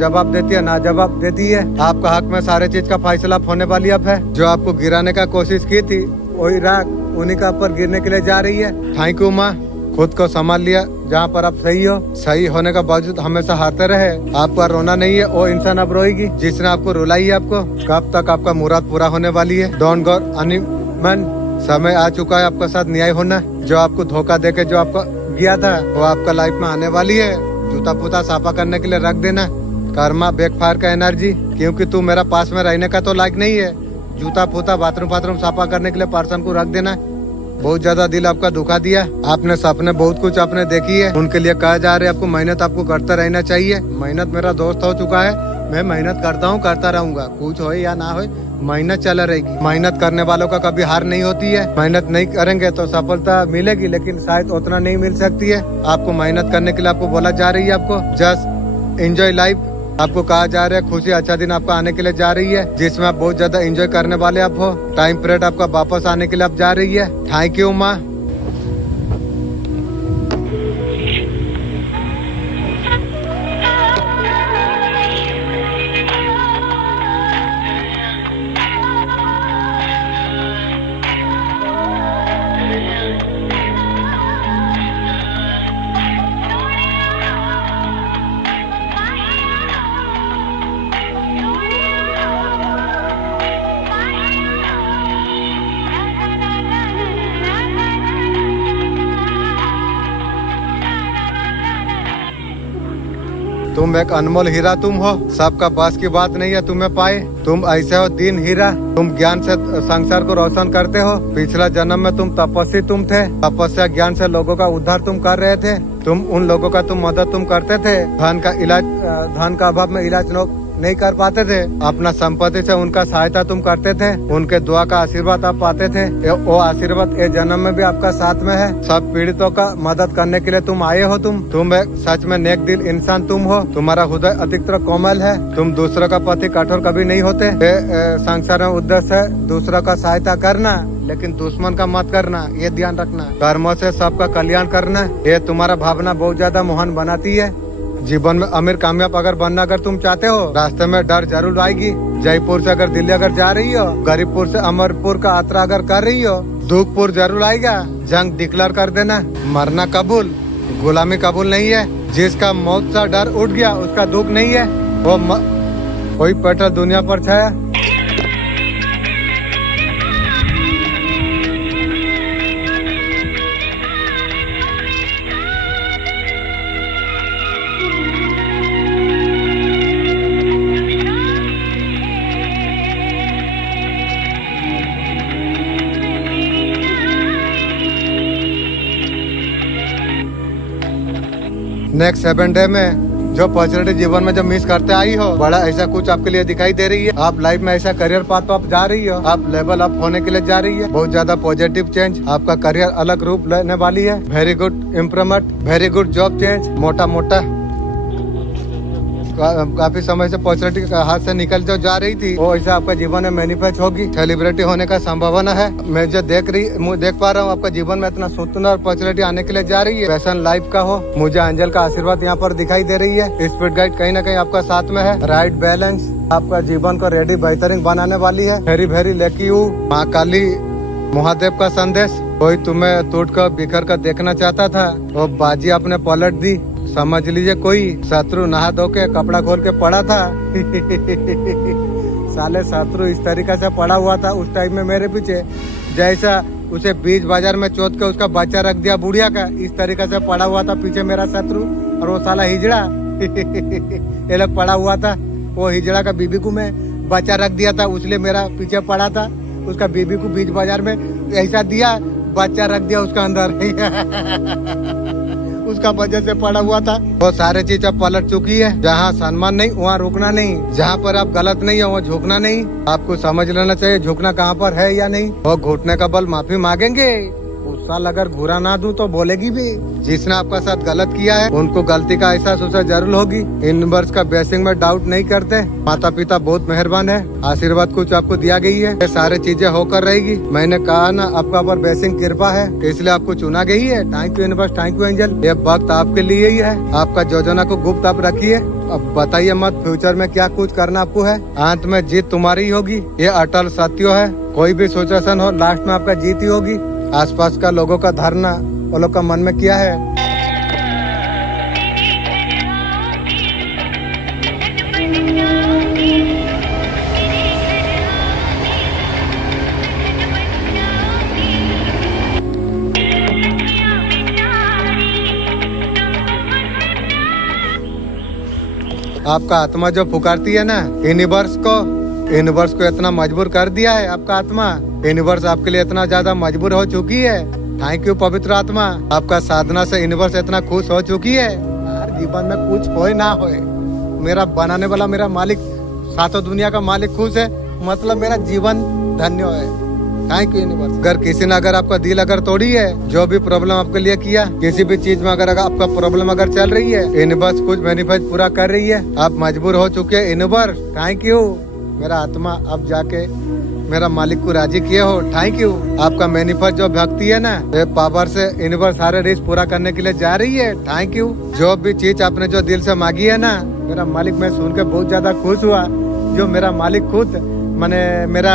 जवाब देती है, ना जवाब देती है। आपका हक में सारे चीज का फैसला होने वाली अब है। जो आपको गिराने का कोशिश की थी, वही राख उन्हीं का ऊपर गिरने के लिए जा रही है। थैंक यू माँ, खुद को संभाल लिया। जहाँ पर आप सही हो, सही होने का बावजूद हमेशा हारते रहे। आपका रोना नहीं है, वो इंसान अब रोएगी जिसने आपको रुलाई है। आपको कब तक आपका मुराद पूरा होने वाली है। डोंट गो अनिमन, समय आ चुका है आपका साथ न्याय होना। जो आपको धोखा देके जो आपका गया था, वो आपका लाइफ में आने वाली है। जूता पूता साफा करने के लिए रख देना। कर्मा बैकफायर का एनर्जी, क्योंकि तू मेरा पास में रहने का तो लायक नहीं है। जूता पूता बाथरूम साफा करने के लिए पर्सन को रख देना। बहुत ज्यादा दिल आपका दुखा दिया। आपने सपने बहुत कुछ आपने देखी है, उनके लिए कहा जा रहे आपको मेहनत आपको करता रहना चाहिए। मेहनत मेरा दोस्त हो चुका है, मैं मेहनत करता हूँ, करता रहूंगा। कुछ हो या ना हो, मेहनत चला रहेगी। मेहनत करने वालों का कभी हार नहीं होती है। मेहनत नहीं करेंगे तो सफलता मिलेगी, लेकिन शायद उतना नहीं मिल सकती है। आपको मेहनत करने के लिए आपको बोला जा रही है। आपको जस्ट एंजॉय लाइफ आपको कहा जा रहा है। खुशी अच्छा दिन आपका आने के लिए जा रही है, जिसमें आप बहुत ज्यादा एंजॉय करने वाले आप हो। टाइम पीरियड आपका वापस आने के लिए आप जा रही है। थैंक यू माँ। तुम एक अनमोल हीरा तुम हो, सबका बस की बात नहीं है तुम्हें पाए। तुम ऐसे हो दीन हीरा, तुम ज्ञान से संसार को रोशन करते हो। पिछला जन्म में तुम तपस्वी तुम थे, तपस्या ज्ञान से लोगों का उद्धार तुम कर रहे थे। तुम उन लोगों का मदद तुम करते थे। धन का अभाव में इलाज नहीं कर पाते थे, अपना संपत्ति से उनका सहायता तुम करते थे, उनके दुआ का आशीर्वाद आप पाते थे। वो आशीर्वाद ये जन्म में भी आपका साथ में है। सब पीड़ितों का मदद करने के लिए तुम आए हो। तुम एक सच में नेक दिल इंसान तुम हो। तुम्हारा हृदय अधिकतर कोमल है। तुम दूसरों का प्रति कठोर कभी नहीं होते। संसार में उद्देश्य है दूसरों का सहायता करना, लेकिन दुश्मन का मत करना, ये ध्यान रखना। कर्मों से सबका कल्याण करना, ये तुम्हारा भावना बहुत ज्यादा महान बनाती है। जीवन में अमीर कामयाब अगर बनना अगर तुम चाहते हो, रास्ते में डर जरूर आएगी। जयपुर से अगर दिल्ली अगर जा रही हो, गरीबपुर से अमरपुर का यात्रा अगर कर रही हो, दुखपुर जरूर आएगा। जंग डिक्लेयर कर देना। मरना कबूल, गुलामी कबूल नहीं है। जिसका मौत से डर उठ गया उसका दुख नहीं है। वो कोई पेट्रोल दुनिया पर छाया। नेक्स्ट 7 डे में जो अपॉर्चुनिटी जीवन में जो मिस करते आई हो, बड़ा ऐसा कुछ आपके लिए दिखाई दे रही है। आप लाइफ में ऐसा करियर पाथ पर आप जा रही हो, आप लेवल अप होने के लिए जा रही है। बहुत ज्यादा पॉजिटिव चेंज, आपका करियर अलग रूप लेने वाली है। Very good improvement, very good job change. मोटा मोटा काफी समय से अपॉर्चुनिटी हाथ से निकल जो जा रही थी, वो ऐसा आपका जीवन में मैनिफेस्ट होगी। सेलिब्रिटी होने का संभावना है। मैं जो देख पा रहा हूँ, आपका जीवन में इतना सुंदर अपॉर्चुनिटी आने के लिए जा रही है। पैशन लाइफ का हो, मुझे एंजल का आशीर्वाद यहाँ पर दिखाई दे रही है। स्पिरिट गाइड कहीं ना कहीं आपका साथ में है। राइट बैलेंस आपका जीवन को रेडी बेहतरीन बनाने वाली है। Very very lucky you. माँ काली महादेव का संदेश। कोई तुम्हें टूट कर बिखर कर देखना चाहता था, वो बाजी आपने पलट दी। समझ लीजिए कोई शत्रु नहा धो के कपड़ा खोल के पड़ा था। साले शत्रु इस तरीके से पड़ा हुआ था उस टाइम में मेरे पीछे, जैसा उसे बीच बाजार में चोट के उसका बच्चा रख दिया बुढ़िया का, इस तरीके से पड़ा हुआ था पीछे मेरा शत्रु। और वो साला हिजड़ा ये लोग पड़ा हुआ था। वो हिजड़ा का बीबी को मैं बच्चा रख दिया था, उसलिए मेरा पीछे पड़ा था। उसका बीबी को बीच बाजार में ऐसा दिया, बच्चा रख दिया उसका अंदर। उसका वजह से पड़ा हुआ था। वो सारे चीज अब पलट चुकी है। जहाँ सम्मान नहीं वहाँ रुकना नहीं, जहाँ पर आप गलत नहीं है वहाँ झुकना नहीं। आपको समझ लेना चाहिए झुकना कहाँ पर है या नहीं। वो घुटने का बल माफी मांगेंगे। उस साल अगर घूरा ना दूं तो बोलेगी भी। जिसने आपका साथ गलत किया है उनको गलती का एहसास उसे जरूर होगी। यूनिवर्स का ब्लेसिंग में डाउट नहीं करते। माता पिता बहुत मेहरबान है, आशीर्वाद कुछ आपको दिया गई है। ये सारे चीजें होकर रहेगी। मैंने कहा ना आपका ऊपर ब्लेसिंग कृपा है, इसलिए आपको चुना गई है। Thank you universe, thank you angel. ये वक्त आपके लिए ही है। आपका योजना को गुप्त आप रखिए। अब बताइए मत फ्यूचर में क्या कुछ करना आपको है। अंत में जीत तुम्हारी होगी, ये अटल सत्य है। कोई भी सिचुएशन हो लास्ट में आपका जीत ही होगी। आसपास का लोगों का धारणा वो लोग का मन में क्या है। आपका आत्मा जो पुकारती है ना यूनिवर्स को इतना मजबूर कर दिया है आपका आत्मा। यूनिवर्स आपके लिए इतना ज्यादा मजबूर हो चुकी है। थैंक यू पवित्र आत्मा। आपका साधना से यूनिवर्स इतना खुश हो चुकी है। यार जीवन में कुछ होए ना होए, मेरा बनाने वाला मेरा मालिक, सातों दुनिया का मालिक खुश है, मतलब मेरा जीवन धन्य है। Thank you universe. अगर किसी ने अगर आपका दिल अगर तोड़ी है, जो भी प्रॉब्लम आपके लिए किया, किसी भी चीज में अगर आपका प्रॉब्लम अगर चल रही है, यूनिवर्स कुछ मैनिफेस्ट पूरा कर रही है। आप मजबूर हो चुके हैं यूनिवर्स। थैंक यू मेरा आत्मा, अब जाके मेरा मालिक को राजी किए हो। Thank you. आपका मैनिफेस्ट जो भक्ति है ना, ये पावर से यूनिवर्स सारे रिस्क पूरा करने के लिए जा रही है। Thank you. जो भी चीज आपने जो दिल से मांगी है ना, मेरा मालिक, मैं सुन के बहुत ज्यादा खुश हुआ। जो मेरा मालिक खुद मैंने मेरा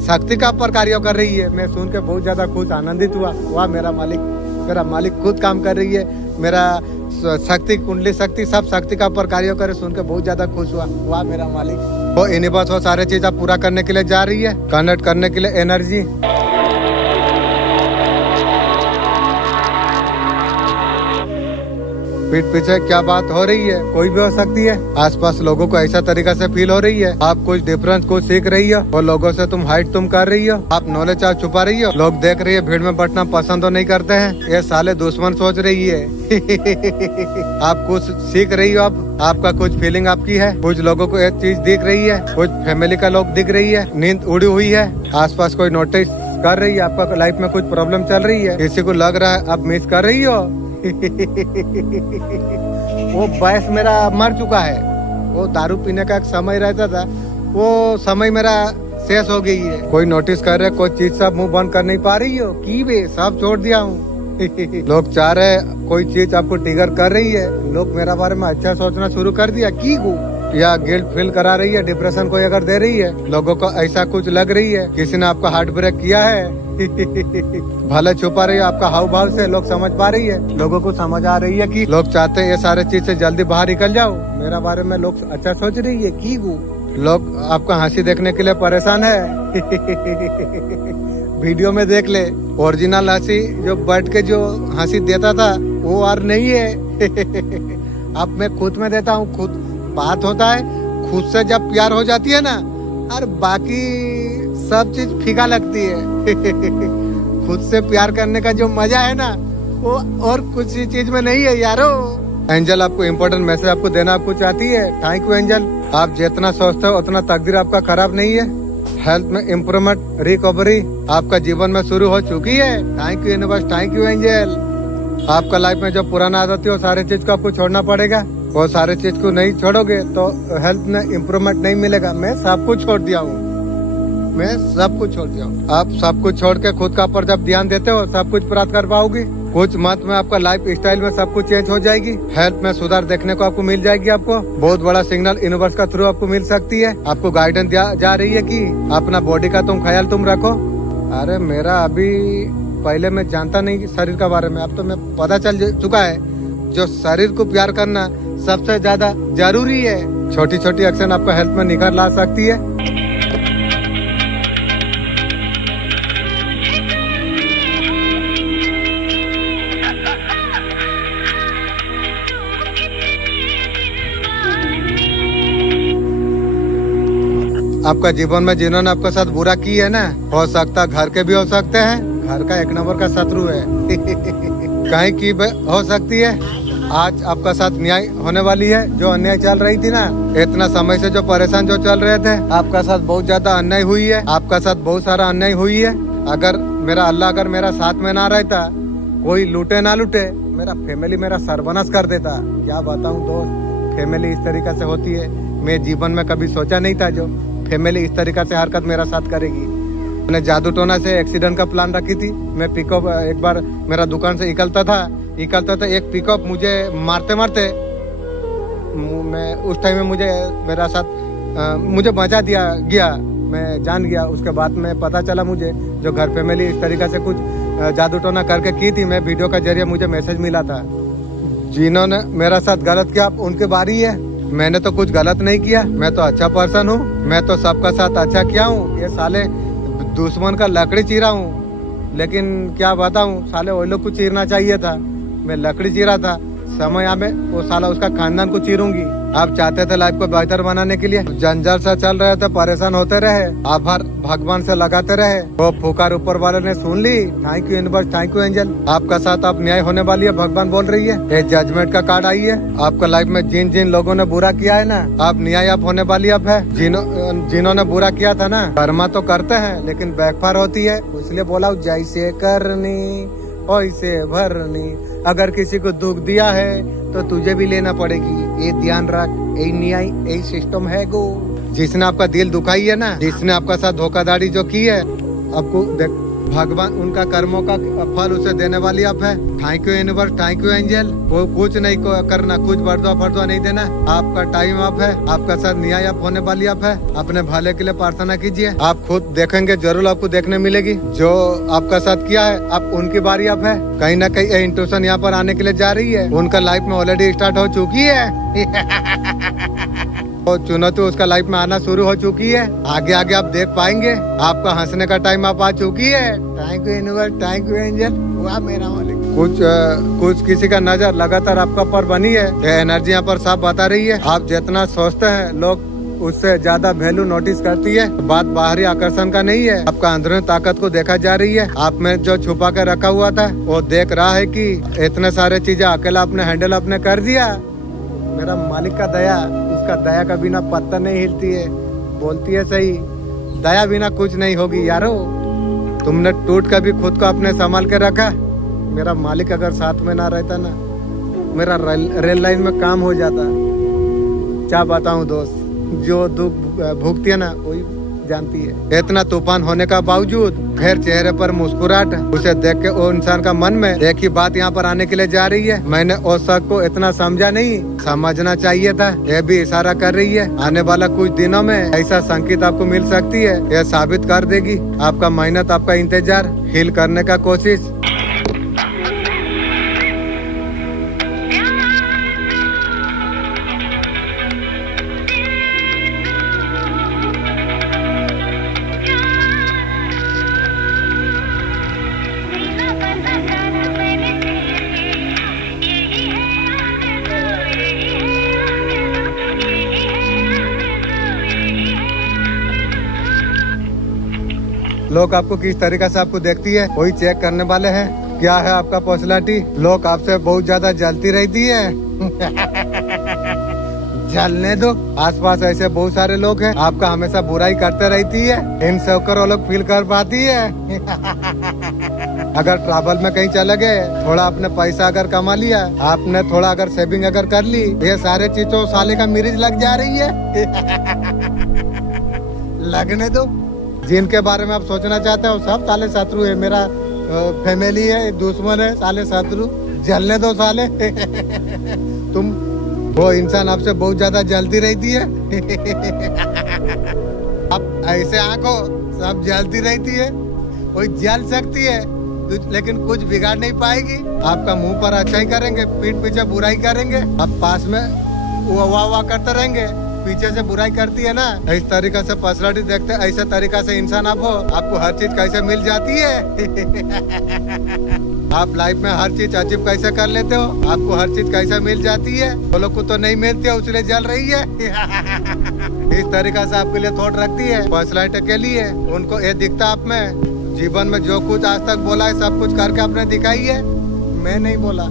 शक्ति का पर कार्य कर रही है, मैं सुन के बहुत ज्यादा खुश आनंदित हुआ। वाह मेरा मालिक खुद काम कर रही है। मेरा शक्ति कुंडली शक्ति सब शक्ति का पर कार्य करे, सुन के बहुत ज्यादा खुश हुआ। वाह मेरा मालिक। वो यूनिवर्स वो सारे चीज आप पूरा करने के लिए जा रही है, कनेक्ट करने के लिए एनर्जी। पीठ पीछे क्या बात हो रही है, कोई भी हो सकती है। आसपास लोगों को ऐसा तरीका से फील हो रही है, आप कुछ डिफरेंस कुछ सीख रही हो और लोगों से तुम हाइड तुम कर रही हो, आप नॉलेज आप छुपा रही हो। लोग देख रही है, भीड़ में बैठना पसंद तो नहीं करते हैं, ये साले दुश्मन सोच रही है। आप कुछ सीख रही हो, आपका कुछ फीलिंग आपकी है, कुछ लोगों को एक चीज दिख रही है, कुछ फैमिली का लोग दिख रही है, नींद उड़ी हुई है, आसपास कोई नोटिस कर रही है, आपका लाइफ में कुछ प्रॉब्लम चल रही है, किसी को लग रहा है आप मिस कर रही हो। वो बॉयस मेरा मर चुका है, वो दारू पीने का एक समय रहता था, वो समय मेरा शेष हो गई है। कोई नोटिस कर रहे, कोई चीज सब मुंह बंद कर नहीं पा रही हो की बे, सब छोड़ दिया हूँ। लोग चाह रहे कोई चीज आपको ट्रिगर कर रही है, लोग मेरा बारे में अच्छा सोचना शुरू कर दिया की को, या गिल्ट फील करा रही है, डिप्रेशन कोई अगर दे रही है, लोगों को ऐसा कुछ लग रही है, किसी ने आपका हार्ट ब्रेक किया है। भले छुपा रही है, आपका हाव भाव से लोग समझ पा रही है, लोगों को समझ आ रही है कि लोग चाहते हैं ये सारे चीज से जल्दी बाहर निकल जाओ, मेरा बारे में लोग अच्छा सोच रही है की को। लोग आपका हंसी देखने के लिए परेशान है। वीडियो में देख ले, ओरिजिनल हंसी जो बैठ के जो हंसी देता था वो और नहीं है। अब मैं खुद में देता हूँ, खुद बात होता है, खुद से जब प्यार हो जाती है ना, और बाकी सब चीज फीका लगती है। खुद से प्यार करने का जो मजा है ना, वो और कुछ चीज में नहीं है यारो। एंजल आपको इम्पोर्टेंट मैसेज आपको देना आपको चाहती है। थैंक यू एंजल, आप जितना सोचते हो उतना तकदीर आपका खराब नहीं है। हेल्थ में इम्प्रूवमेंट, रिकवरी आपका जीवन में शुरू हो चुकी है। Thank you universe, thank you angel. आपका लाइफ में जो पुराना आदत है वो सारे चीज को आपको छोड़ना पड़ेगा, वो सारे चीज को नहीं छोड़ोगे तो हेल्थ में इम्प्रूवमेंट नहीं मिलेगा। मैं सब कुछ छोड़ दिया हूँ, मैं सब कुछ छोड़ दिया हूँ। आप सब कुछ छोड़ के खुद का पर जब ध्यान देते हो सब कुछ प्राप्त कर पाओगे। कुछ मंथ में आपका लाइफ स्टाइल में सब कुछ चेंज हो जाएगी, हेल्थ में सुधार देखने को आपको मिल जाएगी। आपको बहुत बड़ा सिग्नल यूनिवर्स का थ्रू आपको मिल सकती है। आपको गाइडेंस जा रही है कि अपना बॉडी का तुम ख्याल तुम रखो। अरे मेरा अभी पहले मैं जानता नहीं शरीर का बारे में, अब तो मैं पता चल चुका है जो शरीर को प्यार करना सबसे ज्यादा जरूरी है। छोटी छोटी एक्शन आपको हेल्थ में निखार ला सकती है। आपका जीवन में जिन्होंने आपके साथ बुरा की है ना, हो सकता घर के भी हो सकते हैं, घर का एक नंबर का शत्रु है। कहीं की हो सकती है। आज आपका साथ न्याय होने वाली है। जो अन्याय चल रही थी ना, इतना समय से जो परेशान जो चल रहे थे, आपका साथ बहुत ज्यादा अन्याय हुई है, आपका साथ बहुत सारा अन्याय हुई है। अगर मेरा अल्लाह अगर मेरा साथ में ना रहता, कोई लूटे ना लूटे, मेरा फैमिली मेरा सर्वनाश कर देता। क्या बताऊं दोस्त, फैमिली इस तरीका से होती है, मैं जीवन में कभी सोचा नहीं था जो फैमिली इस तरीका से हरकत मेरा साथ करेगी। मैंने जादू टोना से एक्सीडेंट का प्लान रखी थी। मैं पिकअप एक बार मेरा दुकान से निकलता था, एक पिकअप मुझे मारते मारते, मैं उस टाइम में मुझे मेरा साथ मुझे बचा दिया गया, मैं जान गया। उसके बाद में पता चला मुझे जो घर फैमिली इस तरीका से कुछ जादू टोना करके की थी। मैं वीडियो का जरिए मुझे मैसेज मिला था, जिन्होंने मेरा साथ गलत किया उनके बारी है। मैंने तो कुछ गलत नहीं किया, मैं तो अच्छा पर्सन हूँ, मैं तो सबका साथ अच्छा किया हूँ। ये साले दुश्मन का लकड़ी चीरा हूँ, लेकिन क्या बताऊँ, साले वो लोग को चीरना चाहिए था, मैं लकड़ी चीरा था। समय आवे वो साला उसका खानदान को चीरूंगी। आप चाहते थे लाइफ को बेहतर बनाने के लिए, जंजाल सा चल रहे थे, परेशान होते रहे, आभार भगवान से लगाते रहे, वो पुकार ऊपर वाले ने सुन ली। Thank you universe, thank you angel. आपका साथ अब न्याय होने वाली है, भगवान बोल रही है। ये जजमेंट का कार्ड आई है। आपका लाइफ में जिन जिन लोगों ने बुरा किया है ना, आप न्याय आप होने वाली अब है। जिन्होंने बुरा किया था ना, कर्मा तो करते हैं लेकिन बैकफायर होती है, इसलिए बोला जैसे करनी वैसे भरनी। अगर किसी को दुख दिया है तो तुझे भी लेना पड़ेगी, ये ध्यान रख। यही न्याय, यही सिस्टम है गो। जिसने आपका दिल दुखाई है ना, जिसने आपका साथ धोखाधड़ी जो की है, आपको देख भगवान उनका कर्मों का फल उसे देने वाली आप है। Thank you universe, thank you angel. वो कुछ नहीं करना, कुछ बर्दुआ फर्दुआ नहीं देना। आपका टाइम आप है, आपका साथ न्याय आप होने वाली आप है। अपने भले के लिए प्रार्थना कीजिए, आप खुद देखेंगे, जरूर आपको देखने मिलेगी। जो आपका साथ किया है, अब उनकी बारी आप है। कहीं ना कहीं इंट्यूशन यहाँ पर आने के लिए जा रही है, उनका लाइफ में ऑलरेडी स्टार्ट हो चुकी है। तो चुनौती उसका लाइफ में आना शुरू हो चुकी है। आगे आगे आप देख पाएंगे, आपका हंसने का टाइम आप आ चुकी है। Thank you universe, thank you angel. वाह मेरा मालिक। कुछ किसी का नजर लगातार आपका पर बनी है। ये एनर्जी यहाँ पर साफ बता रही है। आप जितना सोचते हैं लोग उससे ज्यादा वैल्यू नोटिस करती है। बात बाहरी आकर्षण का नहीं है, आपका अंदरूनी ताकत को देखा जा रही है। आप में जो छुपा कर रखा हुआ था वो देख रहा है कि इतने सारे चीजें अकेला अपने हैंडल अपने कर दिया। मेरा मालिक का दया, उसका दया का बिना पत्ता नहीं हिलती है। बोलती है सही, दया बिना कुछ नहीं होगी यारो। तुमने टूट कर भी खुद को अपने संभाल के रखा। मेरा मालिक अगर साथ में ना रहता ना, मेरा रेल लाइन में काम हो जाता। क्या बताऊं दोस्त, जो दुख भुगती है ना वही जानती है। इतना तूफान होने का बावजूद फिर चेहरे पर मुस्कुराहट, उसे देख के वो इंसान का मन में एक ही बात यहाँ पर आने के लिए जा रही है। मैंने उस शख्स को इतना समझा नहीं, समझना चाहिए था। ये भी इशारा कर रही है आने वाला कुछ दिनों में ऐसा संकेत आपको मिल सकती है। यह साबित कर देगी आपका मेहनत, आपका इंतजार, हील करने का कोशिश। लोग आपको किस तरीके से आपको देखती है वही चेक करने वाले हैं। क्या है आपका पर्सनालिटी। लोग आपसे बहुत ज्यादा जलती रहती है। जलने दो, आसपास ऐसे बहुत सारे लोग हैं आपका हमेशा बुराई करते रहती है। इन सब कर वो लोग फील कर पाती है। अगर ट्रैवल में कहीं चले गए, थोड़ा अपने पैसा अगर कमा लिया, आपने थोड़ा अगर सेविंग अगर कर ली, ये सारे चीजों साले का मिर्च लग जा रही है। लगने दो। जिनके बारे में आप सोचना चाहते हो सब साले शत्रु है। मेरा फैमिली है, दुश्मन है, साले शत्रु। जलने दो साले। तुम वो इंसान आपसे बहुत ज्यादा जलती रहती है। अब ऐसे आंखों सब जलती रहती है, कोई जल सकती है लेकिन कुछ बिगाड़ नहीं पाएगी। आपका मुंह पर अच्छा ही करेंगे, पीठ पीछे बुराई करेंगे। आप पास में वाह वाह करते रहेंगे, पीछे से बुराई करती है ना। इस तरीके से पर्सनालिटी देखते, ऐसे तरीका से इंसान आप हो, आपको हर चीज कैसे मिल जाती है। आप लाइफ में हर चीज अचीव कैसे कर लेते हो, आपको हर चीज कैसे मिल जाती है। वो लोग को तो नहीं मिलती है, उसलिए जल रही है। इस तरीका से आपके लिए थॉट रखती है पर्सनालिटी के लिए। उनको ये दिखता आप में, जीवन में जो कुछ आज तक बोला है सब कुछ करके आपने दिखाई है। मैं नहीं बोला,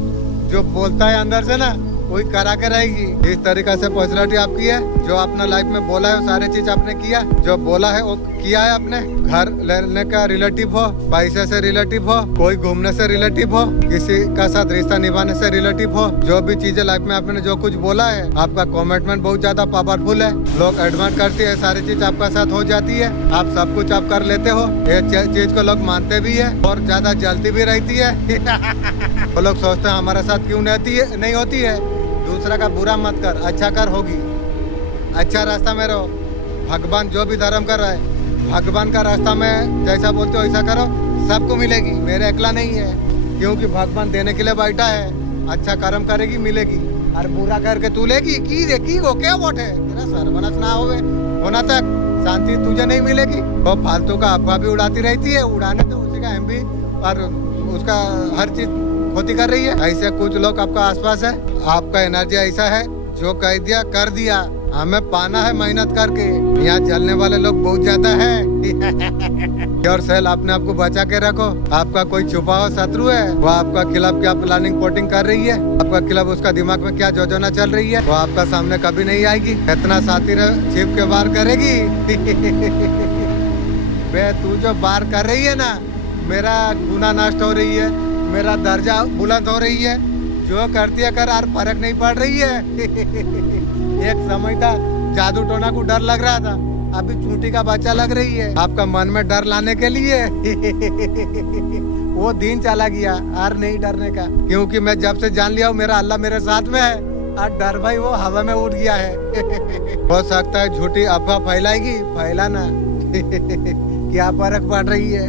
जो बोलता है अंदर से ना वही करा के रहेगी। इस तरीके से पर्सनालिटी आपकी है। जो अपना लाइफ में बोला है वो सारे चीज आपने किया, जो बोला है वो किया है आपने। घर लेने का रिलेटिव हो, पैसे से रिलेटिव हो, कोई घूमने से रिलेटिव हो, किसी का साथ रिश्ता निभाने से रिलेटिव हो, जो भी चीजें लाइफ में आपने जो कुछ बोला है, आपका कमिटमेंट बहुत ज्यादा पावरफुल है। लोग एडमायर करते हैं, सारी चीज आपका साथ हो जाती है। आप सब कुछ आप कर लेते हो, ये चीज को लोग मानते भी है और ज्यादा जल्दी भी रहती है। वो लोग सोचते हैं हमारे साथ क्यों नहीं होती है। दूसरा का बुरा मत कर, अच्छा कर, होगी। अच्छा रास्ता में रहो। भगवान जो भी धर्म कर रहा है, भगवान का रास्ता में जैसा बोलते हो वैसा करो, सबको मिलेगी। मेरे अकेला नहीं है, क्योंकि भगवान देने के लिए बैठा है। अच्छा कर्म करेगी मिलेगी, और बुरा करके तू लेगी की वो क्या वोट है। तेरा सर्वनाश ना होना तक शांति तुझे नहीं मिलेगी। वो फालतू का अफवाह भी उड़ाती रहती है, उड़ाने तो उसी का एमबी और उसका हर चीज खोती कर रही है। ऐसे कुछ लोग आपका आसपास है। आपका एनर्जी ऐसा है, जो कह दिया कर दिया, हमें पाना है मेहनत करके। यहाँ चलने वाले लोग बहुत ज्यादा है। और सेल अपने आपको बचा के रखो। आपका कोई छुपा हुआ शत्रु है, वो आपका खिलाफ क्या प्लानिंग पोटिंग कर रही है, आपका खिलाफ उसका दिमाग में क्या योजना चल रही है, वो आपका सामने कभी नहीं आएगी। इतना साथी छिप के बार करेगी। बे तू जो बार कर रही है ना, मेरा गुना नष्ट हो रही है, मेरा दर्जा बुलंद हो रही है। जो करती है कर, और फर्क नहीं पड़ रही है। एक समय था जादू टोना को डर लग रहा था, अभी चूंटी का बच्चा लग रही है। आपका मन में डर लाने के लिए वो दिन चला गया और नहीं डरने का, क्योंकि मैं जब से जान लिया हूँ मेरा अल्लाह मेरे साथ में है। और डर भाई वो हवा में उड़ गया है। हो सकता है झूठी अफवाह फैलाएगी, फैलाना। क्या फर्क पड़ रही है,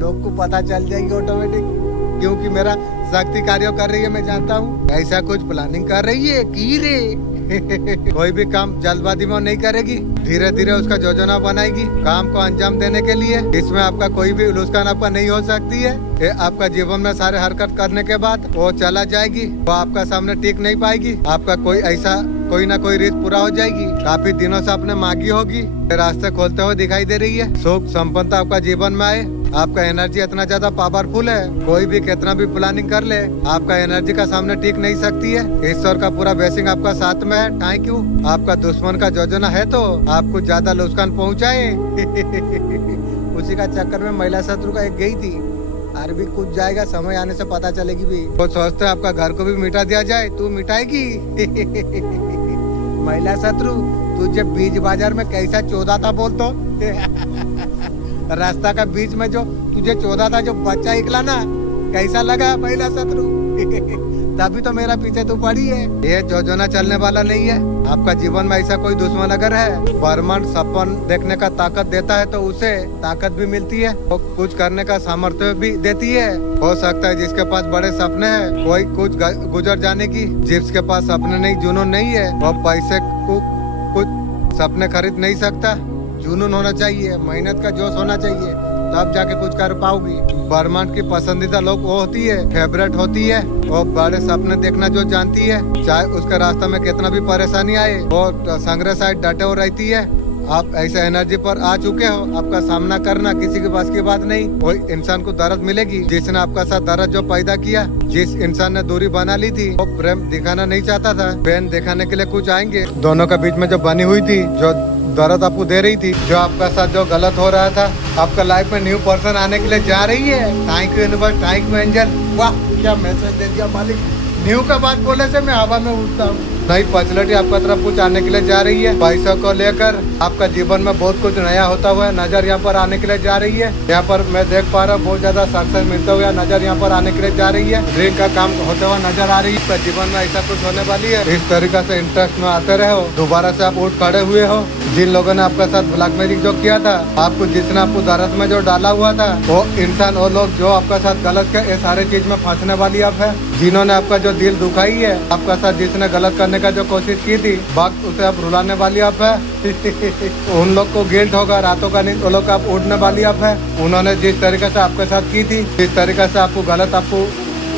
लोग को पता चल जाएगी ऑटोमेटिक, क्योंकि मेरा शक्ति कार्य कर रही है। मैं जानता हूँ ऐसा कुछ प्लानिंग कर रही है की रे। कोई भी काम जल्दबाजी में नहीं करेगी, धीरे धीरे उसका योजना बनाएगी काम को अंजाम देने के लिए। इसमें आपका कोई भी नुकसान आपका नहीं हो सकती है। ये आपका जीवन में सारे हरकत करने के बाद वो चला जाएगी, वो आपका सामने टिक नहीं पाएगी। आपका कोई ना कोई रीत पूरा हो जाएगी। काफी दिनों से आपने मांगी होगी, रास्ते खोलते हुए दिखाई दे रही है। सुख संपन्नता आपका जीवन में आए। आपका एनर्जी इतना ज्यादा पावरफुल है, कोई भी कितना भी प्लानिंग कर ले, आपका एनर्जी का सामने टिक नहीं सकती है। ईश्वर का पूरा ब्लेसिंग आपका साथ में है। Thank you. आपका दुश्मन का योजना है तो आपको ज्यादा नुकसान पहुँचाए। उसी का चक्कर में महिला शत्रु का एक गई थी। अरबी कुछ जाएगा, समय आने से पता चलेगी भी। वो सोचते आपका घर को भी मिटा दिया जाए, तू मिटाएगी। महिला शत्रु तुझे बीच बाजार में कैसा चौदह था बोल तो। रास्ता का बीच में जो तुझे चौदह था, जो बच्चा निकला ना, कैसा लगा महिला शत्रु। तभी तो मेरा पीछे तू पड़ी है। ये योजना चलने वाला नहीं है। आपका जीवन में ऐसा कोई दुश्मन अगर है, ब्रह्मांड सपन देखने का ताकत देता है तो उसे ताकत भी मिलती है, वो कुछ करने का सामर्थ्य भी देती है। हो सकता है जिसके पास बड़े सपने हैं, कोई कुछ गुजर जाने की। जिसके पास सपने नहीं, जुनून नहीं है, वो पैसे को कुछ सपने खरीद नहीं सकता। जुनून होना चाहिए, मेहनत का जोश होना चाहिए, तब जाके कुछ कर पाओगी। ब्रह्मांड की पसंदीदा लोग वो होती है, फेवरेट होती है, वो बड़े सपने देखना जो जानती है। चाहे उसके रास्ते में कितना भी परेशानी आए, वो संग्रह साइड डटे हो रहती है। आप ऐसे एनर्जी पर आ चुके हो, आपका सामना करना किसी के पास की बात नहीं। कोई इंसान को दर्द मिलेगी, जिसने आपका साथ दर्द जो पैदा किया। जिस इंसान ने दूरी बना ली थी, वो प्रेम दिखाना नहीं चाहता था, प्रेम दिखाने के लिए कुछ आएंगे। दोनों के बीच में जो बनी हुई थी, जो दर्द आपको दे रही थी, जो आपका साथ जो गलत हो रहा था, आपका लाइफ में न्यू पर्सन आने के लिए जा रही है। Thank you universe, thank you angel. वाह क्या मैसेज दे दिया मालिक। न्यू का बात बोले से मैं हवा में उड़ता हूँ। नई फैसिलिटी आपका तरफ कुछ आने के लिए जा रही है। पैसों को लेकर आपका जीवन में बहुत कुछ नया होता हुआ नजर यहाँ पर आने के लिए जा रही है। यहाँ पर मैं देख पा रहा हूँ बहुत ज्यादा सक्सेस मिलता हुआ नजर यहाँ पर आने के लिए जा रही है। ड्रीम का काम होते हुआ नजर आ रही है। जीवन में ऐसा कुछ होने वाली है। इस तरीका से इंटरेस्ट में आते रहे हो, दोबारा से आप उठ खड़े हुए हो। जिन लोगों ने आपके साथ ब्लैकमेलिंग जो किया था, आपको जिसने आपको दर्द में जो डाला हुआ था, वो इंसान, वो लोग जो आपका साथ गलत के ये सारे चीज में फंसने वाली आप है। जिन्होंने आपका जो दिल दुखाई है, आपका साथ जिसने गलत करने का जो कोशिश की थी, वक्त उसे आप रुलाने वाली आप है। उन लोग को गिल्ट होगा, रातों का नींद वो लोग आप उड़ने वाली आप है। उन्होंने जिस तरीके से आपके साथ की थी, जिस तरीके से आपको गलत आपको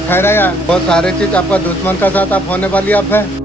ठहराया, वो सारे चीज आपका दुश्मन का साथ आप होने वाली आप है।